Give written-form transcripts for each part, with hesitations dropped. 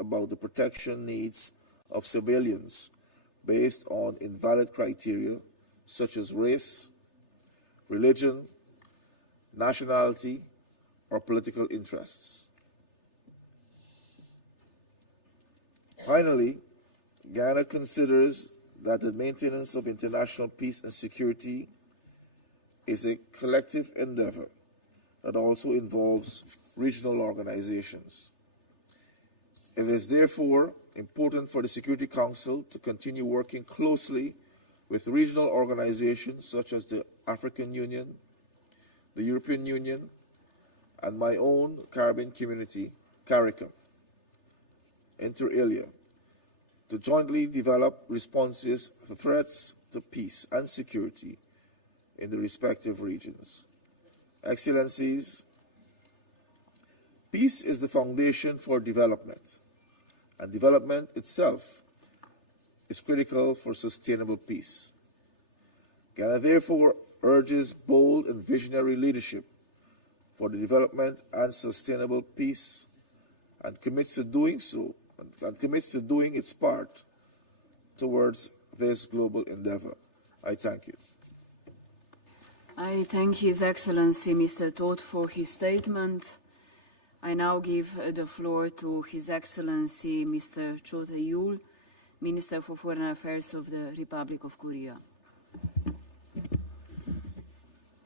about the protection needs of civilians based on invalid criteria such as race, religion, nationality, or political interests. Finally, Ghana considers that the maintenance of international peace and security is a collective endeavor that also involves regional organizations. It is therefore important for the Security Council to continue working closely with regional organizations such as the African Union, the European Union, and my own Caribbean community, CARICOM, inter alia, to jointly develop responses to threats to peace and security in the respective regions. Excellencies, peace is the foundation for development, and development itself is critical for sustainable peace. Ghana therefore urges bold and visionary leadership for the development and sustainable peace, and commits to doing so, and commits to doing its part towards this global endeavor. I thank you. I thank His Excellency Mr. Todt for his statement. I now give the floor to His Excellency Mr. Cho Tae-yul, Minister for Foreign Affairs of the Republic of Korea.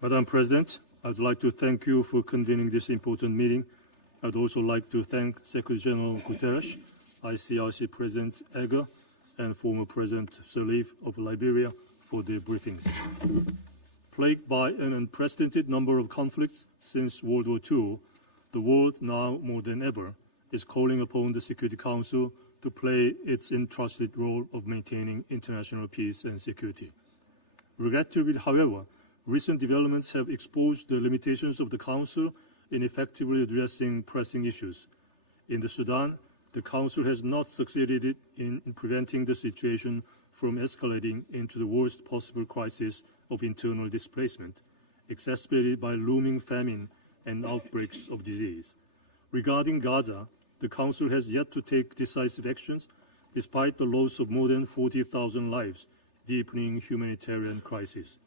Madam President, I would like to thank you for convening this important meeting. I would also like to thank Secretary General Guterres, ICRC President Edgar, and former President Sirleaf of Liberia for their briefings. Plagued by an unprecedented number of conflicts since World War II, the world now more than ever is calling upon the Security Council to play its entrusted role of maintaining international peace and security. Regrettably, however, recent developments have exposed the limitations of the Council in effectively addressing pressing issues. In the Sudan, the Council has not succeeded in preventing the situation from escalating into the worst possible crisis of internal displacement, exacerbated by looming famine and outbreaks of disease. Regarding Gaza, the Council has yet to take decisive actions, despite the loss of more than 40,000 lives, deepening humanitarian crisis.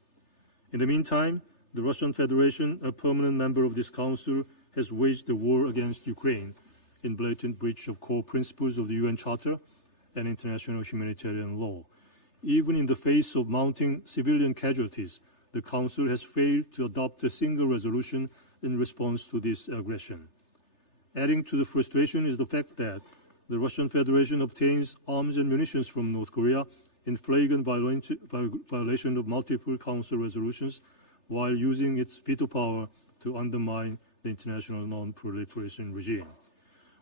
In the meantime, the Russian Federation, a permanent member of this Council, has waged a war against Ukraine in blatant breach of core principles of the UN Charter and international humanitarian law. Even in the face of mounting civilian casualties, the Council has failed to adopt a single resolution in response to this aggression. Adding to the frustration is the fact that the Russian Federation obtains arms and munitions from North Korea in flagrant violation of multiple Council resolutions while using its veto power to undermine the international non-proliferation regime.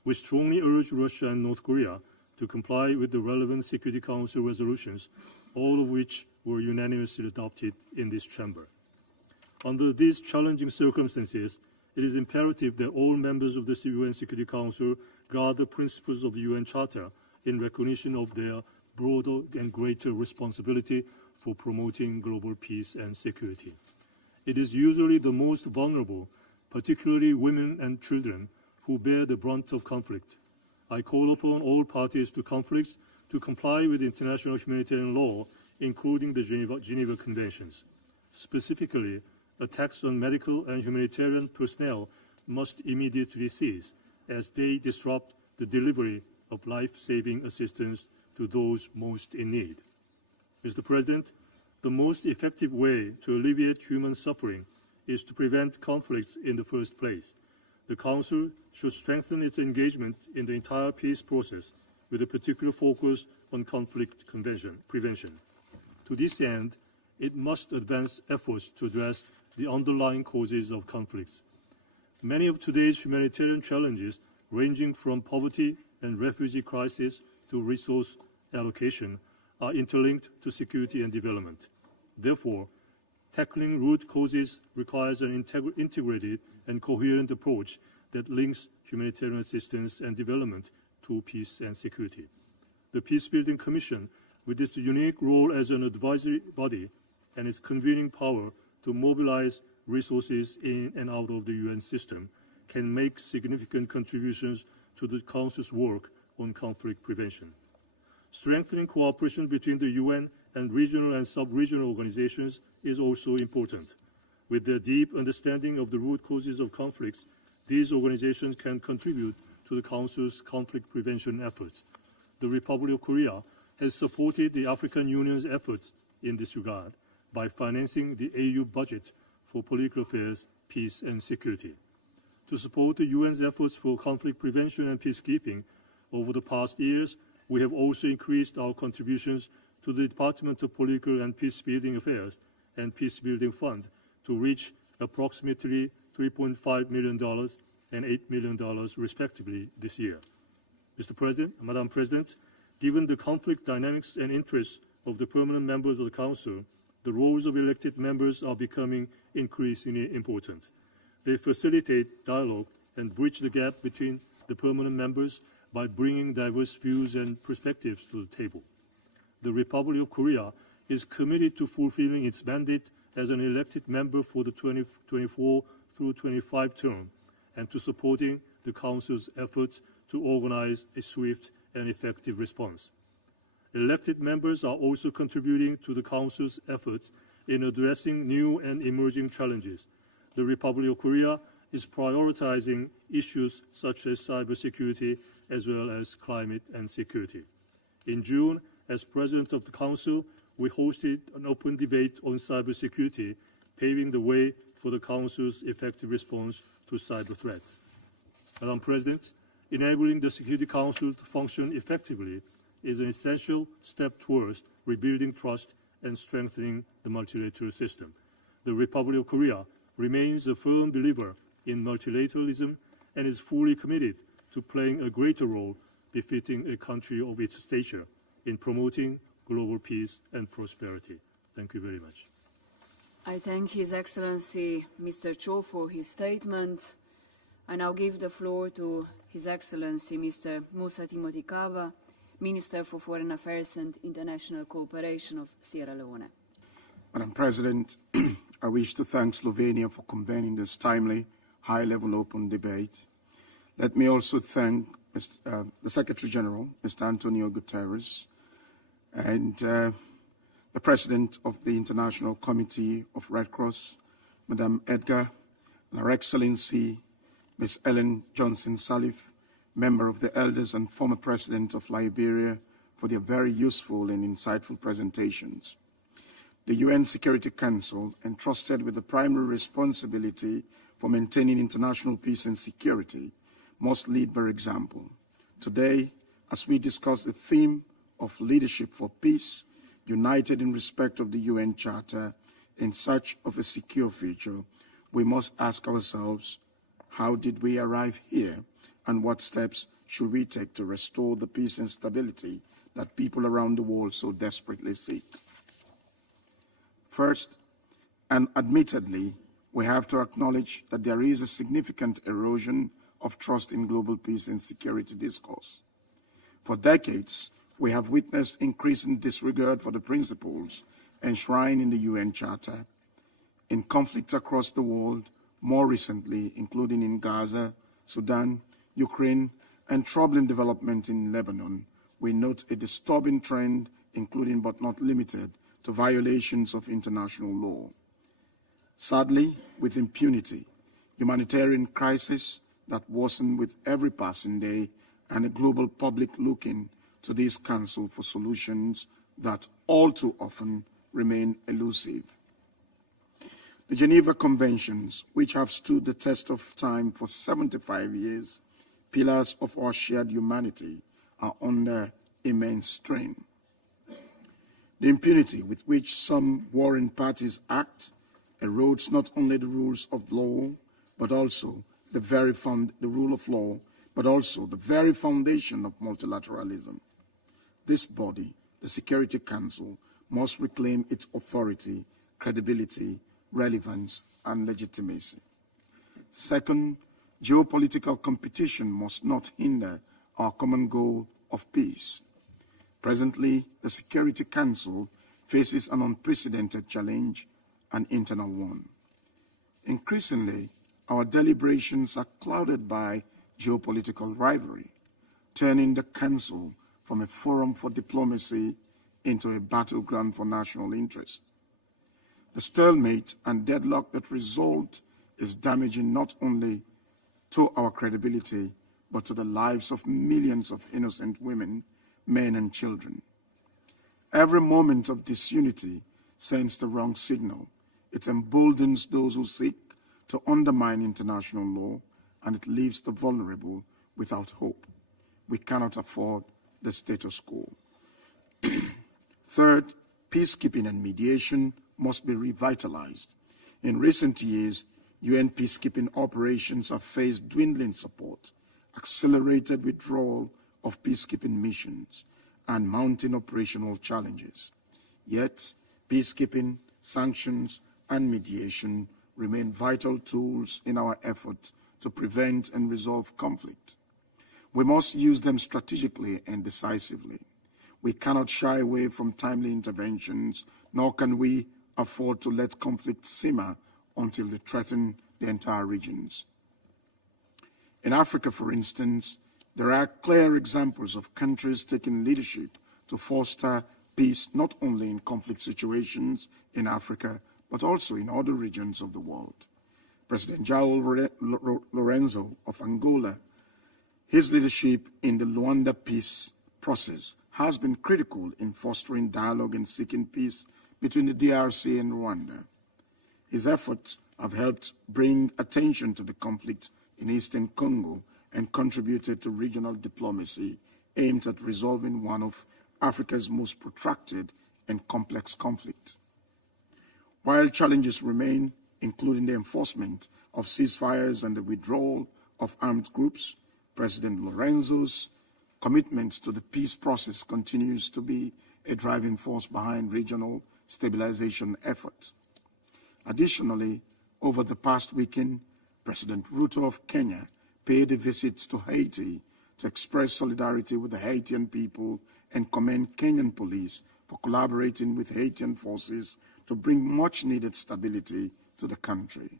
We strongly urge Russia and North Korea to comply with the relevant Security Council resolutions, all of which were unanimously adopted in this chamber. Under these challenging circumstances, it is imperative that all members of the UN Security Council guard the principles of the UN Charter in recognition of their broader and greater responsibility for promoting global peace and security. It is usually the most vulnerable, particularly women and children, who bear the brunt of conflict. I call upon all parties to conflicts to comply with international humanitarian law, including the Geneva Conventions. Specifically, attacks on medical and humanitarian personnel must immediately cease, as they disrupt the delivery of life-saving assistance to those most in need. Mr. President, the most effective way to alleviate human suffering is to prevent conflicts in the first place. The Council should strengthen its engagement in the entire peace process with a particular focus on conflict prevention. To this end, it must advance efforts to address the underlying causes of conflicts. Many of today's humanitarian challenges, ranging from poverty and refugee crisis to resource allocation, are interlinked to security and development. Therefore, tackling root causes requires an integrated and coherent approach that links humanitarian assistance and development to peace and security. The Peacebuilding Commission, with its unique role as an advisory body and its convening power to mobilize resources in and out of the UN system, can make significant contributions to the Council's work on conflict prevention. Strengthening cooperation between the UN and regional and sub-regional organizations is also important. With their deep understanding of the root causes of conflicts, these organizations can contribute to the Council's conflict prevention efforts. The Republic of Korea has supported the African Union's efforts in this regard by financing the AU budget for political affairs, peace and security. To support the UN's efforts for conflict prevention and peacekeeping, over the past years, we have also increased our contributions to the Department of Political and Peacebuilding Affairs and Peacebuilding Fund to reach approximately $3.5 million and $8 million, respectively, this year. Mr. President, Madam President, given the conflict dynamics and interests of the permanent members of the Council, the roles of elected members are becoming increasingly important. They facilitate dialogue and bridge the gap between the permanent members by bringing diverse views and perspectives to the table. The Republic of Korea is committed to fulfilling its mandate as an elected member for the 2024 through 25 term and to supporting the Council's efforts to organize a swift and effective response. Elected members are also contributing to the Council's efforts in addressing new and emerging challenges. The Republic of Korea is prioritizing issues such as cybersecurity as well as climate and security. In June, as President of the Council, we hosted an open debate on cybersecurity, paving the way for the Council's effective response to cyber threats. Madam President, enabling the Security Council to function effectively is an essential step towards rebuilding trust and strengthening the multilateral system. The Republic of Korea remains a firm believer in multilateralism and is fully committed to playing a greater role befitting a country of its stature in promoting global peace and prosperity. Thank you very much. I thank His Excellency Mr. Cho for his statement. I now give the floor to His Excellency Mr. Musa Timothy Kava, Minister for Foreign Affairs and International Cooperation of Sierra Leone. Madam President, I wish to thank Slovenia for convening this timely, high-level open debate. Let me also thank the Secretary General, Mr. Antonio Guterres, and the President of the International Committee of Red Cross, Madame Edgar, and Her Excellency, Ms. Ellen Johnson-Sirleaf, member of the Elders and former President of Liberia, for their very useful and insightful presentations. The UN Security Council, entrusted with the primary responsibility for maintaining international peace and security, must lead by example. Today, as we discuss the theme of leadership for peace, united in respect of the UN Charter, in search of a secure future, we must ask ourselves, how did we arrive here, and what steps should we take to restore the peace and stability that people around the world so desperately seek? First, and admittedly, we have to acknowledge that there is a significant erosion of trust in global peace and security discourse. For decades, we have witnessed increasing disregard for the principles enshrined in the UN Charter. In conflicts across the world, more recently, including in Gaza, Sudan, Ukraine, and troubling development in Lebanon, we note a disturbing trend, including but not limited to violations of international law. Sadly, with impunity, humanitarian crisis that worsen with every passing day, and a global public looking to this Council for solutions that all too often remain elusive. The Geneva Conventions, which have stood the test of time for 75 years, pillars of our shared humanity, are under immense strain. The impunity with which some warring parties act erodes not only the rules of law, but also the rule of law, but also the very foundation of multilateralism. This body, the Security Council, must reclaim its authority, credibility, relevance, and legitimacy. Second, geopolitical competition must not hinder our common goal of peace. Presently, the Security Council faces an unprecedented challenge, an internal one. Increasingly, our deliberations are clouded by geopolitical rivalry. turning the Council from a forum for diplomacy into a battleground for national interest. The stalemate and deadlock that result is damaging not only to our credibility, but to the lives of millions of innocent women, men, and children. Every moment of disunity sends the wrong signal. It emboldens those who seek to undermine international law, and it leaves the vulnerable without hope. We cannot afford the status quo. Third, peacekeeping and mediation must be revitalized. In recent years, UN peacekeeping operations have faced dwindling support, accelerated withdrawal of peacekeeping missions, and mounting operational challenges. Yet, peacekeeping, sanctions, and mediation remain vital tools in our effort to prevent and resolve conflict. We must use them strategically and decisively. We cannot shy away from timely interventions, nor can we afford to let conflict simmer until they threaten the entire regions. In Africa, for instance, there are clear examples of countries taking leadership to foster peace not only in conflict situations in Africa, but also in other regions of the world. President João Lourenço of Angola, his leadership in the Luanda peace process has been critical in fostering dialogue and seeking peace between the DRC and Rwanda. His efforts have helped bring attention to the conflict in eastern Congo and contributed to regional diplomacy aimed at resolving one of Africa's most protracted and complex conflicts. While challenges remain, including the enforcement of ceasefires and the withdrawal of armed groups, President Lourenço's commitment to the peace process continues to be a driving force behind regional stabilization efforts. Additionally, over the past weekend, President Ruto of Kenya paid a visit to Haiti to express solidarity with the Haitian people and commend Kenyan police for collaborating with Haitian forces to bring much-needed stability to the country.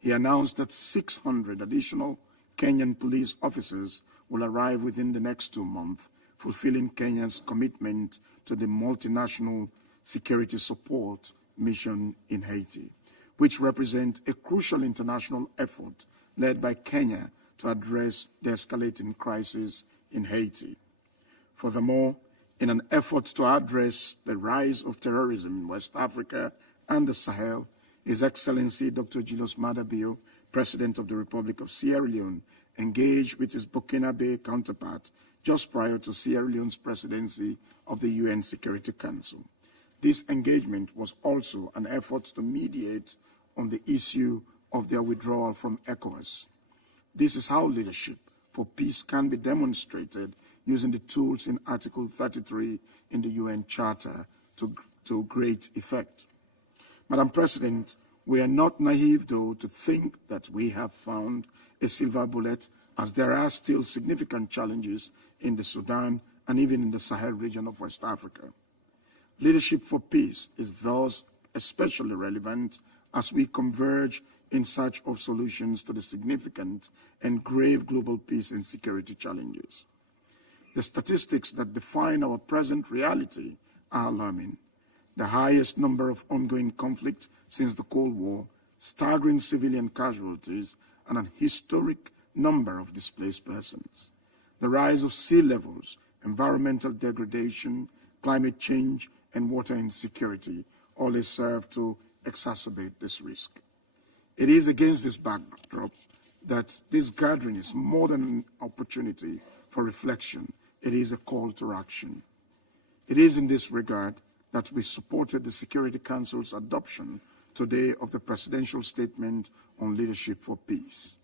He announced that 600 additional Kenyan police officers will arrive within the next 2 months, fulfilling Kenya's commitment to the multinational security support mission in Haiti, which represents a crucial international effort led by Kenya to address the escalating crisis in Haiti. Furthermore, in an effort to address the rise of terrorism in West Africa and the Sahel, His Excellency Dr. Julius Maada Bio, President of the Republic of Sierra Leone, engaged with his Burkina Faso counterpart just prior to Sierra Leone's presidency of the UN Security Council. This engagement was also an effort to mediate on the issue of their withdrawal from ECOWAS. This is how leadership for peace can be demonstrated using the tools in Article 33 in the UN Charter to great effect. Madam President, we are not naive, though, to think that we have found a silver bullet, as there are still significant challenges in the Sudan and even in the Sahel region of West Africa. Leadership for peace is thus especially relevant as we converge in search of solutions to the significant and grave global peace and security challenges. The statistics that define our present reality are alarming. The highest number of ongoing conflict since the Cold War, staggering civilian casualties, and an historic number of displaced persons. The rise of sea levels, environmental degradation, climate change, and water insecurity all serve to exacerbate this risk. It is against this backdrop that this gathering is more than an opportunity for reflection. It is a call to action. It is in this regard that we supported the Security Council's adoption today of the Presidential Statement on Leadership for Peace.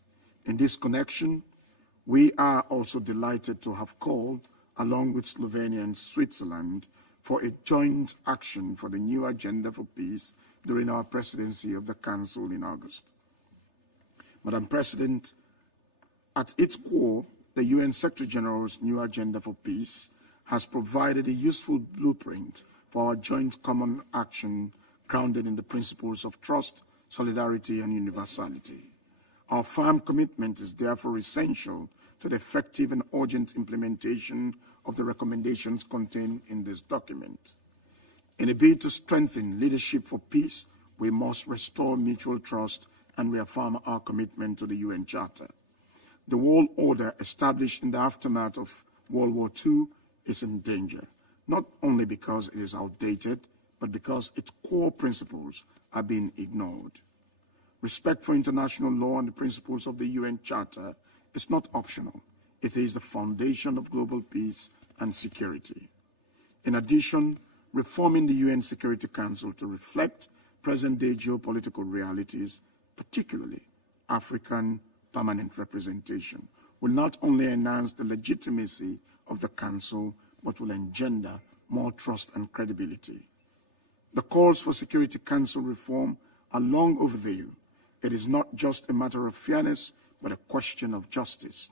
In this connection, we are also delighted to have called, along with Slovenia and Switzerland, for a joint action for the new agenda for peace during our presidency of the Council in August. Madam President, at its core, the UN Secretary General's new agenda for peace has provided a useful blueprint for our joint common action grounded in the principles of trust, solidarity, and universality. Our firm commitment is therefore essential to the effective and urgent implementation of the recommendations contained in this document. In a bid to strengthen leadership for peace, we must restore mutual trust and reaffirm our commitment to the UN Charter. The world order established in the aftermath of World War II is in danger, not only because it is outdated, but because its core principles are being ignored. Respect for international law and the principles of the UN Charter is not optional. It is the foundation of global peace and security. In addition, reforming the UN Security Council to reflect present-day geopolitical realities, particularly African permanent representation, will not only enhance the legitimacy of the Council, but will engender more trust and credibility. The calls for Security Council reform are long overdue. It is not just a matter of fairness, but a question of justice.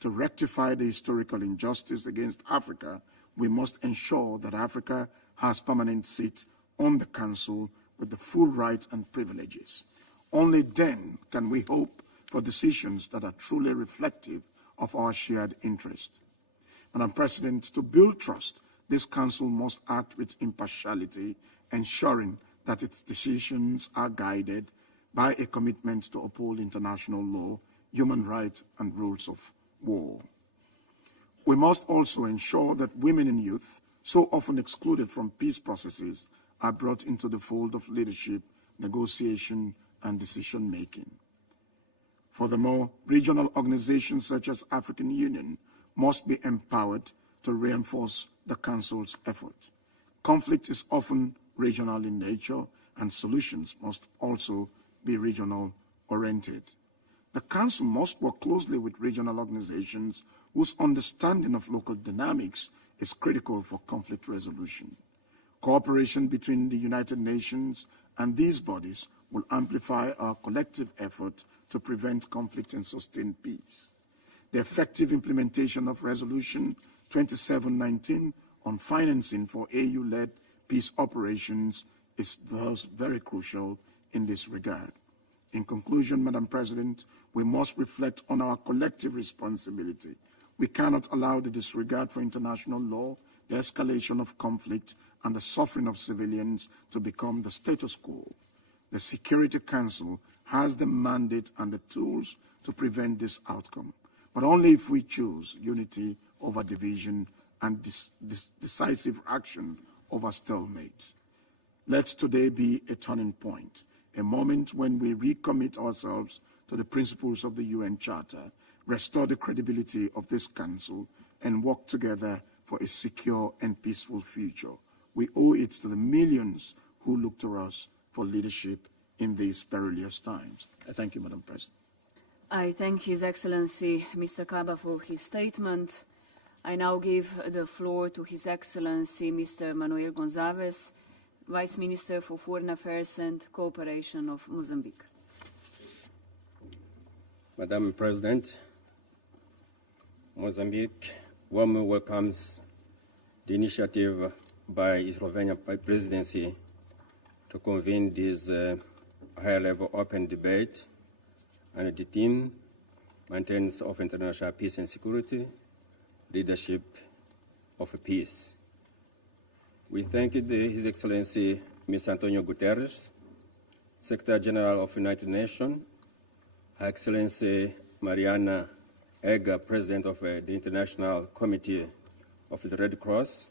To rectify the historical injustice against Africa, we must ensure that Africa has permanent seat on the Council with the full rights and privileges. Only then can we hope for decisions that are truly reflective of our shared interest. Madam President, to build trust, this Council must act with impartiality, ensuring that its decisions are guided by a commitment to uphold international law, human rights, and rules of war. We must also ensure that women and youth, so often excluded from peace processes, are brought into the fold of leadership, negotiation, and decision-making. Furthermore, regional organizations such as African Union must be empowered to reinforce the Council's effort. Conflict is often regional in nature, and solutions must also be regional-oriented. The Council must work closely with regional organizations whose understanding of local dynamics is critical for conflict resolution. Cooperation between the United Nations and these bodies will amplify our collective effort to prevent conflict and sustain peace. The effective implementation of Resolution 2719 on financing for AU-led peace operations is thus very crucial in this regard. In conclusion, Madam President, we must reflect on our collective responsibility. We cannot allow the disregard for international law, the escalation of conflict, and the suffering of civilians to become the status quo. The Security Council has the mandate and the tools to prevent this outcome, but only if we choose unity over division and decisive action over stalemate. Let today be a turning point, a moment when we recommit ourselves to the principles of the UN Charter, restore the credibility of this Council, and work together for a secure and peaceful future. We owe it to the millions who look to us for leadership in these perilous times. I thank you, Madam President. I thank His Excellency Mr. Kaba for his statement. I now give the floor to His Excellency Mr. Manuel Gonçalves, Vice Minister for Foreign Affairs and Cooperation of Mozambique. Madam President, Mozambique warmly welcomes the initiative by Slovenia Presidency to convene this high-level open debate and the theme, maintenance of international peace and security, leadership of peace. We thank His Excellency Ms. Antonio Guterres, Secretary General of the United Nations, Her Excellency Mariana Ega, President of the International Committee of the Red Cross,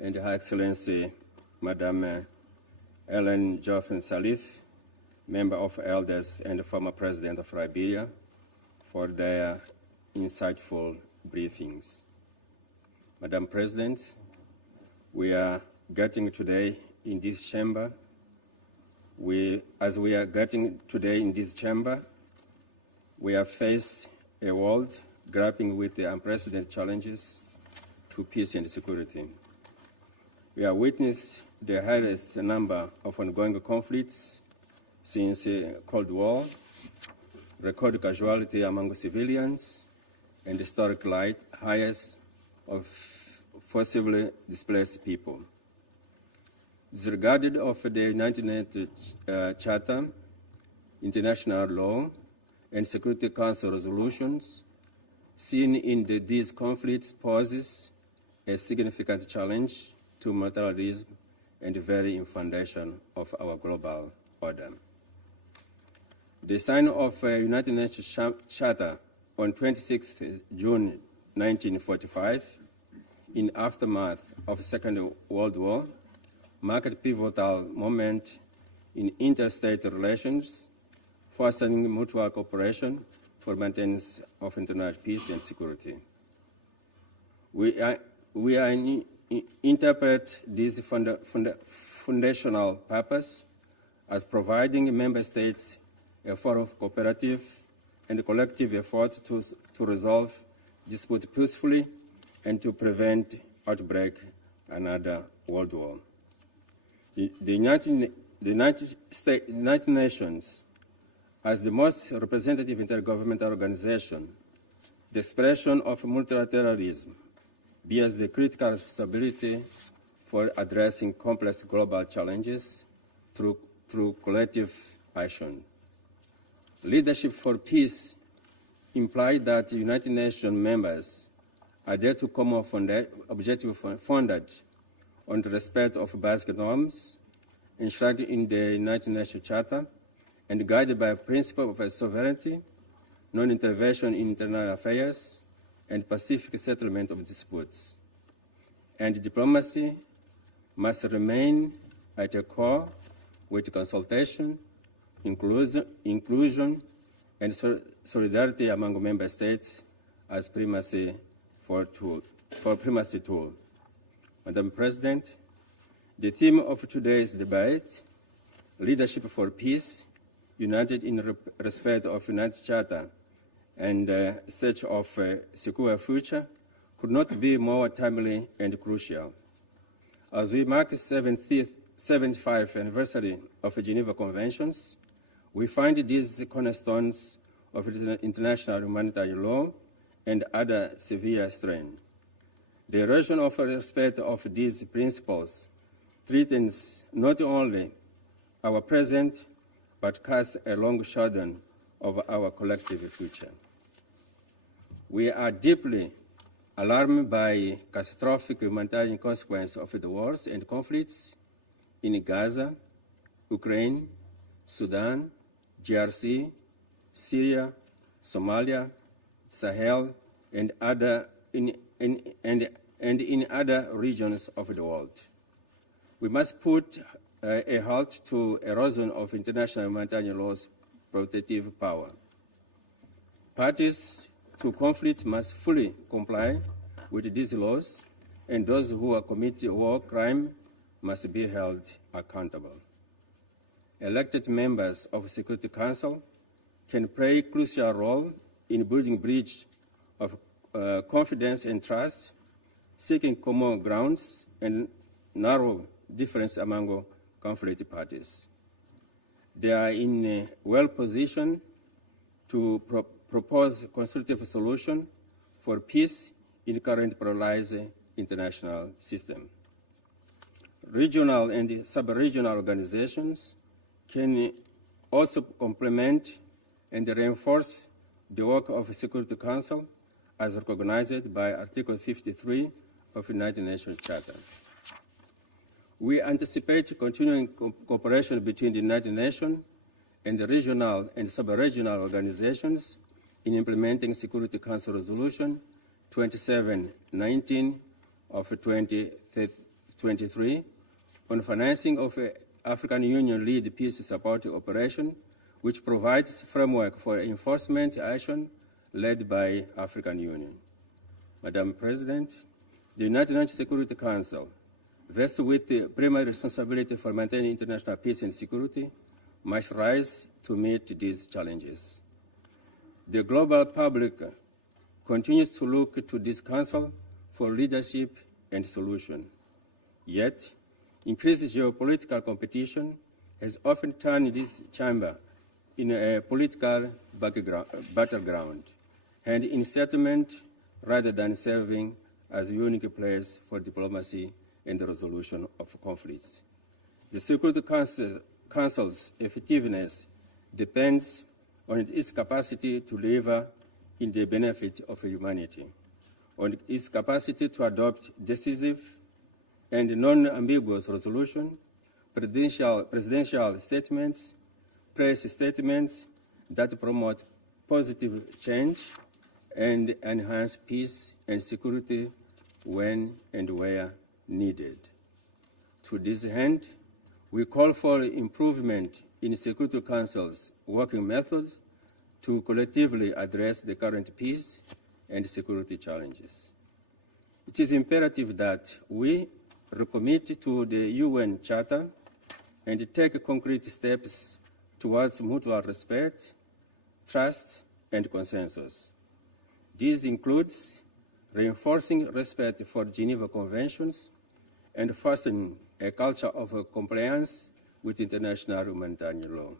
and Her Excellency Madame Ellen Joffin Salif, Member of Elders and former President of Liberia, for their insightful briefings. Madam President, we are getting today in this chamber, we are faced a world grappling with the unprecedented challenges to peace and security. We are witnessing the highest number of ongoing conflicts since the Cold War, record casualty among civilians, and historic highest of forcibly displaced people. Disregarded of the United Nations Charter, international law, and Security Council resolutions, seen in these conflicts poses a significant challenge to multilateralism and the very foundation of our global order. The signing of a United Nations Charter on 26 June 1945, in aftermath of the Second World War, marked a pivotal moment in interstate relations, fostering mutual cooperation for maintenance of international peace and security. We interpret this foundational purpose as providing member states a forum of cooperative and collective effort to resolve disputes peacefully and to prevent outbreak another world war. The United Nations, as the most representative intergovernmental organization, the expression of multilateralism, bears the critical responsibility for addressing complex global challenges through collective action. Leadership for peace implies that the United Nations members adhere to common objectives founded on the respect of basic norms enshrined in the United Nations Charter and guided by a principle of sovereignty, non-intervention in internal affairs, and pacific settlement of disputes. And diplomacy must remain at the core with consultation, inclusion, and solidarity among member states as primacy tool. Madam President, the theme of today's debate, Leadership for Peace, United in Respect of United Charter and Search of a Secure Future, could not be more timely and crucial. As we mark the 75th anniversary of the Geneva Conventions, we find these cornerstones of international humanitarian law and other severe strain. The erosion of respect of these principles threatens not only our present, but casts a long shadow over our collective future. We are deeply alarmed by catastrophic humanitarian consequences of the wars and conflicts in Gaza, Ukraine, Sudan, DRC, Syria, Somalia, Sahel, and in other regions of the world. We must put a halt to erosion of international humanitarian law's protective power. Parties to conflict must fully comply with these laws, and those who are committing war crime must be held accountable. Elected members of the Security Council can play a crucial role in building bridge of confidence and trust, seeking common grounds, and narrow difference among conflict parties. They are in a well-positioned to propose constructive solution for peace in the current polarized international system. Regional and sub-regional organizations can also complement and reinforce the work of the Security Council as recognized by Article 53 of the United Nations Charter. We anticipate continuing cooperation between the United Nations and the regional and sub-regional organizations in implementing Security Council Resolution 2719 of 2023 on financing of African Union lead peace support operation, which provides framework for enforcement action led by African Union. Madam President, the United Nations Security Council, vested with the primary responsibility for maintaining international peace and security, must rise to meet these challenges. The global public continues to look to this Council for leadership and solution. Yet, increased geopolitical competition has often turned this chamber in a political battleground and in settlement rather than serving as a unique place for diplomacy and the resolution of conflicts. The Security Council's effectiveness depends on its capacity to deliver in the benefit of humanity, on its capacity to adopt decisive and non-ambiguous resolution, presidential statements, press statements that promote positive change and enhance peace and security when and where needed. To this end, we call for improvement in Security Council's working methods to collectively address the current peace and security challenges. It is imperative that we recommit to the UN Charter and take concrete steps towards mutual respect, trust, and consensus. This includes reinforcing respect for Geneva Conventions and fostering a culture of compliance with international humanitarian law.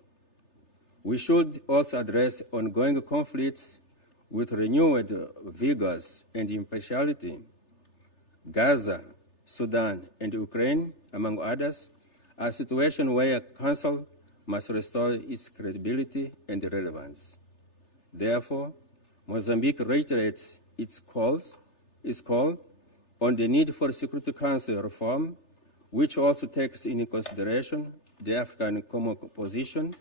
We should also address ongoing conflicts with renewed vigors and impartiality. Gaza, Sudan, and Ukraine, among others, are a situation where Council must restore its credibility and relevance. Therefore, Mozambique reiterates its call on the need for Security Council reform, which also takes into consideration the African Common Position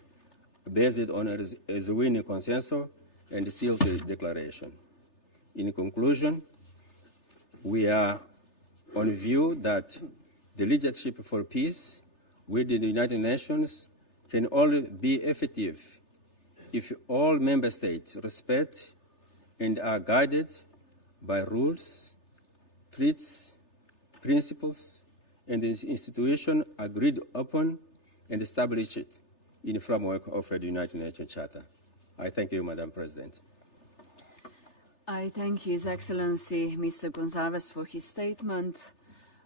based on a Zwini consensus and the sealed declaration. In conclusion, we are on view that the leadership for peace within the United Nations can only be effective if all member states respect and are guided by rules, treaties, principles, and institutions agreed upon and established in the framework of the United Nations Charter. I thank you, Madam President. I thank His Excellency Mr. Gonzalez for his statement.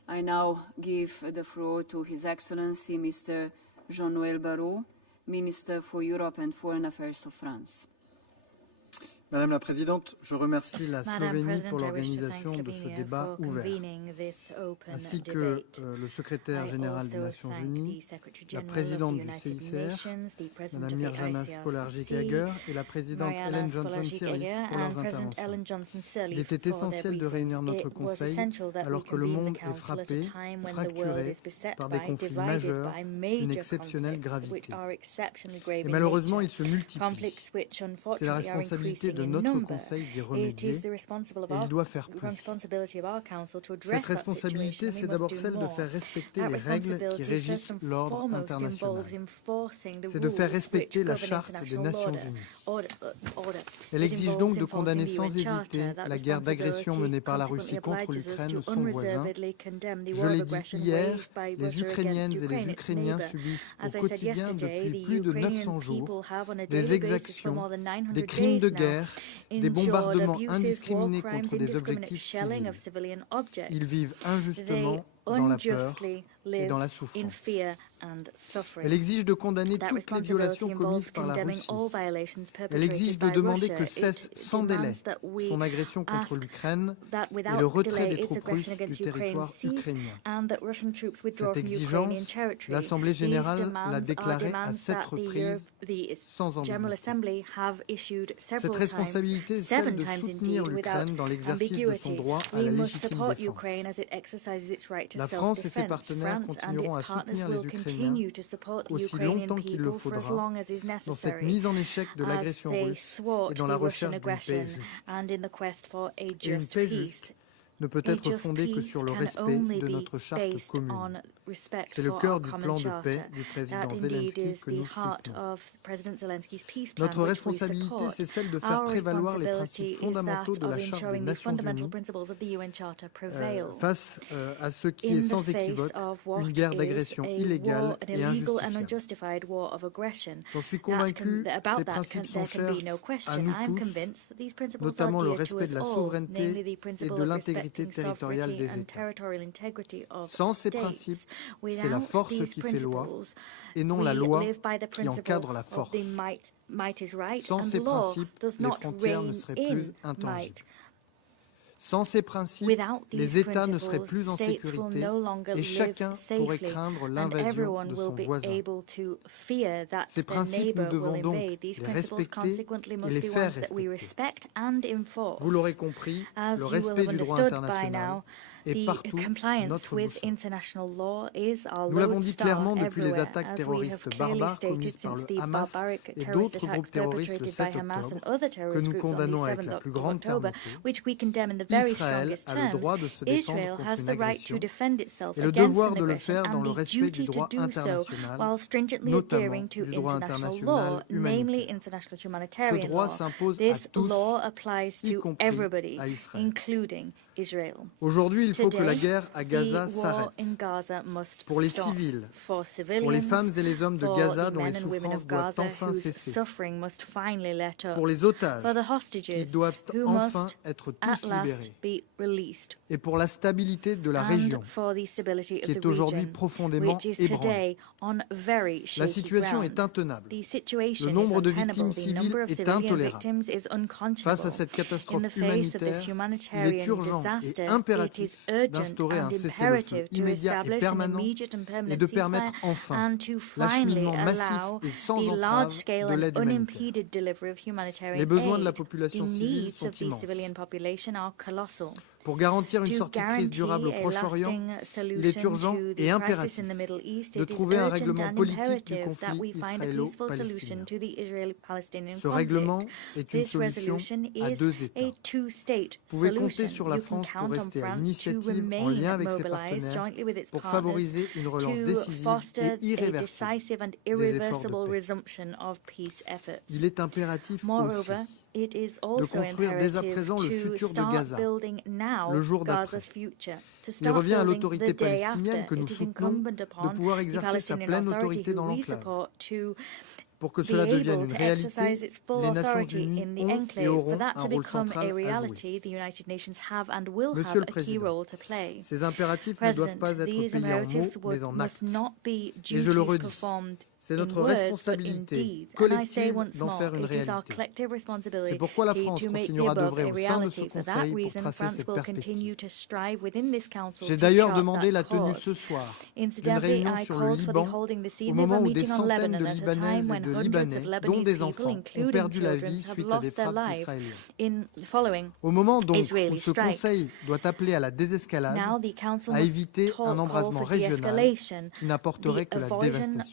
I now give the floor to His Excellency Mr. Jean-Noël Barrot, Minister for Europe and Foreign Affairs of France. Madame la Présidente, je remercie la Slovénie pour l'organisation de ce débat ouvert, ainsi que le secrétaire général des Nations Unies, la présidente du CICR, Madame Mirjana Spolarczyk-Jager et la présidente Ellen Johnson-Sirleaf pour leurs interventions. Il était essentiel de réunir notre Conseil alors que le monde est frappé, fracturé par des conflits majeurs d'une exceptionnelle gravité. Et malheureusement, ils se multiplient. C'est la responsabilité de notre Conseil d'y remédier et il doit faire plus. Cette responsabilité, c'est d'abord celle de faire respecter les règles qui régissent l'ordre international. C'est de faire respecter la Charte des Nations Unies. Elle exige donc de condamner sans hésiter la guerre d'agression menée par la Russie contre l'Ukraine, son voisin. Je l'ai dit hier, les Ukrainiennes et les Ukrainiens subissent au quotidien depuis plus de 900 jours des exactions, des crimes de guerre, des bombardements indiscriminés contre des objectifs civils. Ils vivent injustement dans la peur et dans la souffrance. Elle exige de condamner toutes les violations commises par la Russie. Elle exige de demander que cesse sans délai son agression contre l'Ukraine et le retrait des troupes russes du territoire ukrainien. Cette exigence, l'Assemblée générale l'a déclarée à 7 reprises sans ambiguïté. Cette responsabilité est celle de soutenir l'Ukraine dans l'exercice de son droit à la légitime défense. La France et ses partenaires continueront à soutenir les Ukrainiens aussi longtemps qu'il le faudra dans cette mise en échec de l'agression russe et dans la recherche d'une paix juste. Et une paix juste ne peut être fondée que sur le respect de notre charte commune. C'est le cœur du plan de paix du président Zelensky que nous soutenons. Notre responsabilité, c'est celle de faire prévaloir les principes fondamentaux de la Charte des Nations Unies face à ce qui est sans équivoque une guerre d'agression illégale et injustifiable. J'en suis convaincu, ces principes sont chers à nous tous, notamment le respect de la souveraineté et de l'intégrité territoriale des États. Sans ces principes, c'est la force qui fait loi et non la loi qui encadre la force. Sans ces principes, les frontières ne seraient plus intangibles. Sans ces principes, les États ne seraient plus en sécurité et chacun pourrait craindre l'invasion de son voisin. Ces principes, nous devons donc les respecter et les faire respecter. Vous l'aurez compris, le respect du droit international est partout notre boussole. Nous l'avons dit clairement depuis les attaques terroristes barbares commises par le Hamas et d'autres groupes terroristes le 7 octobre, que nous condamnons avec la plus grande fermeté. Israël a le droit de se défendre contre une agression et le devoir de le faire dans le respect du droit international, notamment du droit international humanitaire. Ce droit s'impose à tous, y compris à Israël. Aujourd'hui, il faut que la guerre à Gaza s'arrête. Pour les civils, pour les femmes et les hommes de Gaza dont les souffrances doivent enfin cesser, pour les otages qui doivent enfin être tous libérés, et pour la stabilité de la région qui est aujourd'hui profondément ébranlée. La situation est intenable. Le nombre de victimes civiles est intolérable. Face à cette catastrophe humanitaire, il est urgent et impératif d'instaurer un cessez-le-feu immédiat et permanent et de permettre enfin l'acheminement massif et sans entrave de l'aide humanitaire. Les besoins de la population civile sont immenses. Pour garantir une sortie de crise durable au Proche-Orient, il est urgent et impératif de trouver un règlement politique du conflit israélo-palestinien. Ce règlement est une solution à deux États. Vous pouvez compter sur la France pour rester à l'initiative en lien avec ses partenaires pour favoriser une relance décisive et irréversible des efforts de paix. Il est impératif aussi de construire dès à présent le futur de Gaza, le jour d'après. Il revient à l'autorité palestinienne que nous soutenons de pouvoir exercer sa pleine autorité dans l'enclave. Pour que cela devienne une réalité, les Nations Unies ont et auront un rôle central à jouer. Monsieur le Président, ces impératifs ne doivent pas être payés en mots, mais en actes. Et je le redis, c'est notre responsabilité collective d'en faire une réalité. C'est pourquoi la France continuera d'œuvrer au sein de ce Conseil pour tracer cette perspective. J'ai d'ailleurs demandé la tenue ce soir d'une réunion sur le Liban au moment où des centaines de Libanaises et de Libanais, dont des enfants, ont perdu la vie suite à des frappes israéliennes. Au moment donc où ce Conseil doit appeler à la désescalade, à éviter un embrasement régional qui n'apporterait que la dévastation.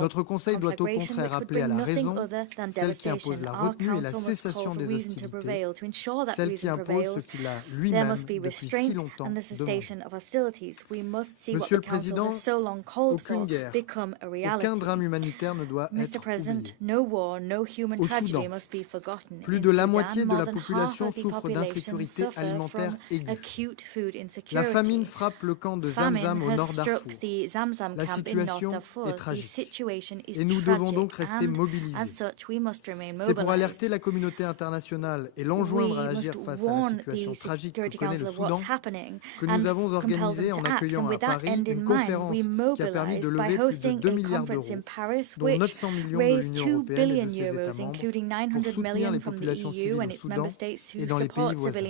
Notre Conseil doit au contraire appeler à la raison, celle qui impose la retenue et la cessation des hostilités, celle qui impose ce qu'il a lui-même depuis si longtemps demandé. Monsieur le Président, aucune guerre, aucun drame humanitaire ne doit être oublié. Au Soudan, plus de la moitié de la population souffre d'insécurité alimentaire aiguë. La famine frappe le camp de Zamzam au nord Darfour. La situation est tragique et nous devons donc rester mobilisés. C'est pour alerter la communauté internationale et l'enjoindre à agir face à la situation tragique que connaît le Soudan que nous avons organisé en accueillant à Paris une conférence qui a permis de lever plus de 2 milliards d'euros, dont 900 millions de l'Union européenne et de ses États membres, pour soutenir les populations civiles au Soudan et dans les pays voisins.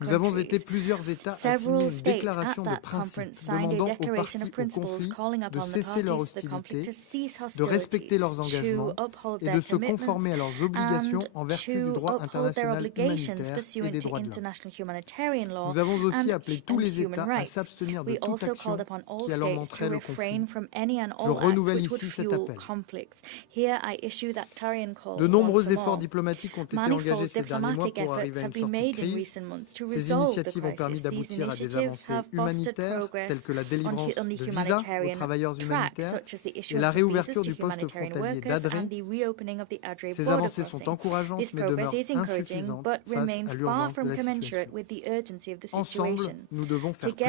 Nous avons été plusieurs États à signer une déclaration de principe demandant aux parties au conflit de cesser leur hostilité, de respecter leurs engagements et de se conformer à leurs obligations en vertu du droit international humanitaire et des droits de l'homme. Nous avons aussi appelé tous les États à s'abstenir de toute action qui alimenterait le conflit. Je renouvelle ici cet appel. De nombreux efforts diplomatiques ont été engagés ces derniers mois pour arriver à une sortie de crise. Ces initiatives ont permis d'aboutir à des avancées humanitaires telles que la délivrance de visas aux travailleurs humanitaires et la réouverture du poste frontalier d'Adré. Ces avancées sont encourageantes mais demeurent insuffisantes face à l'urgence de la situation. Ensemble, nous devons faire plus.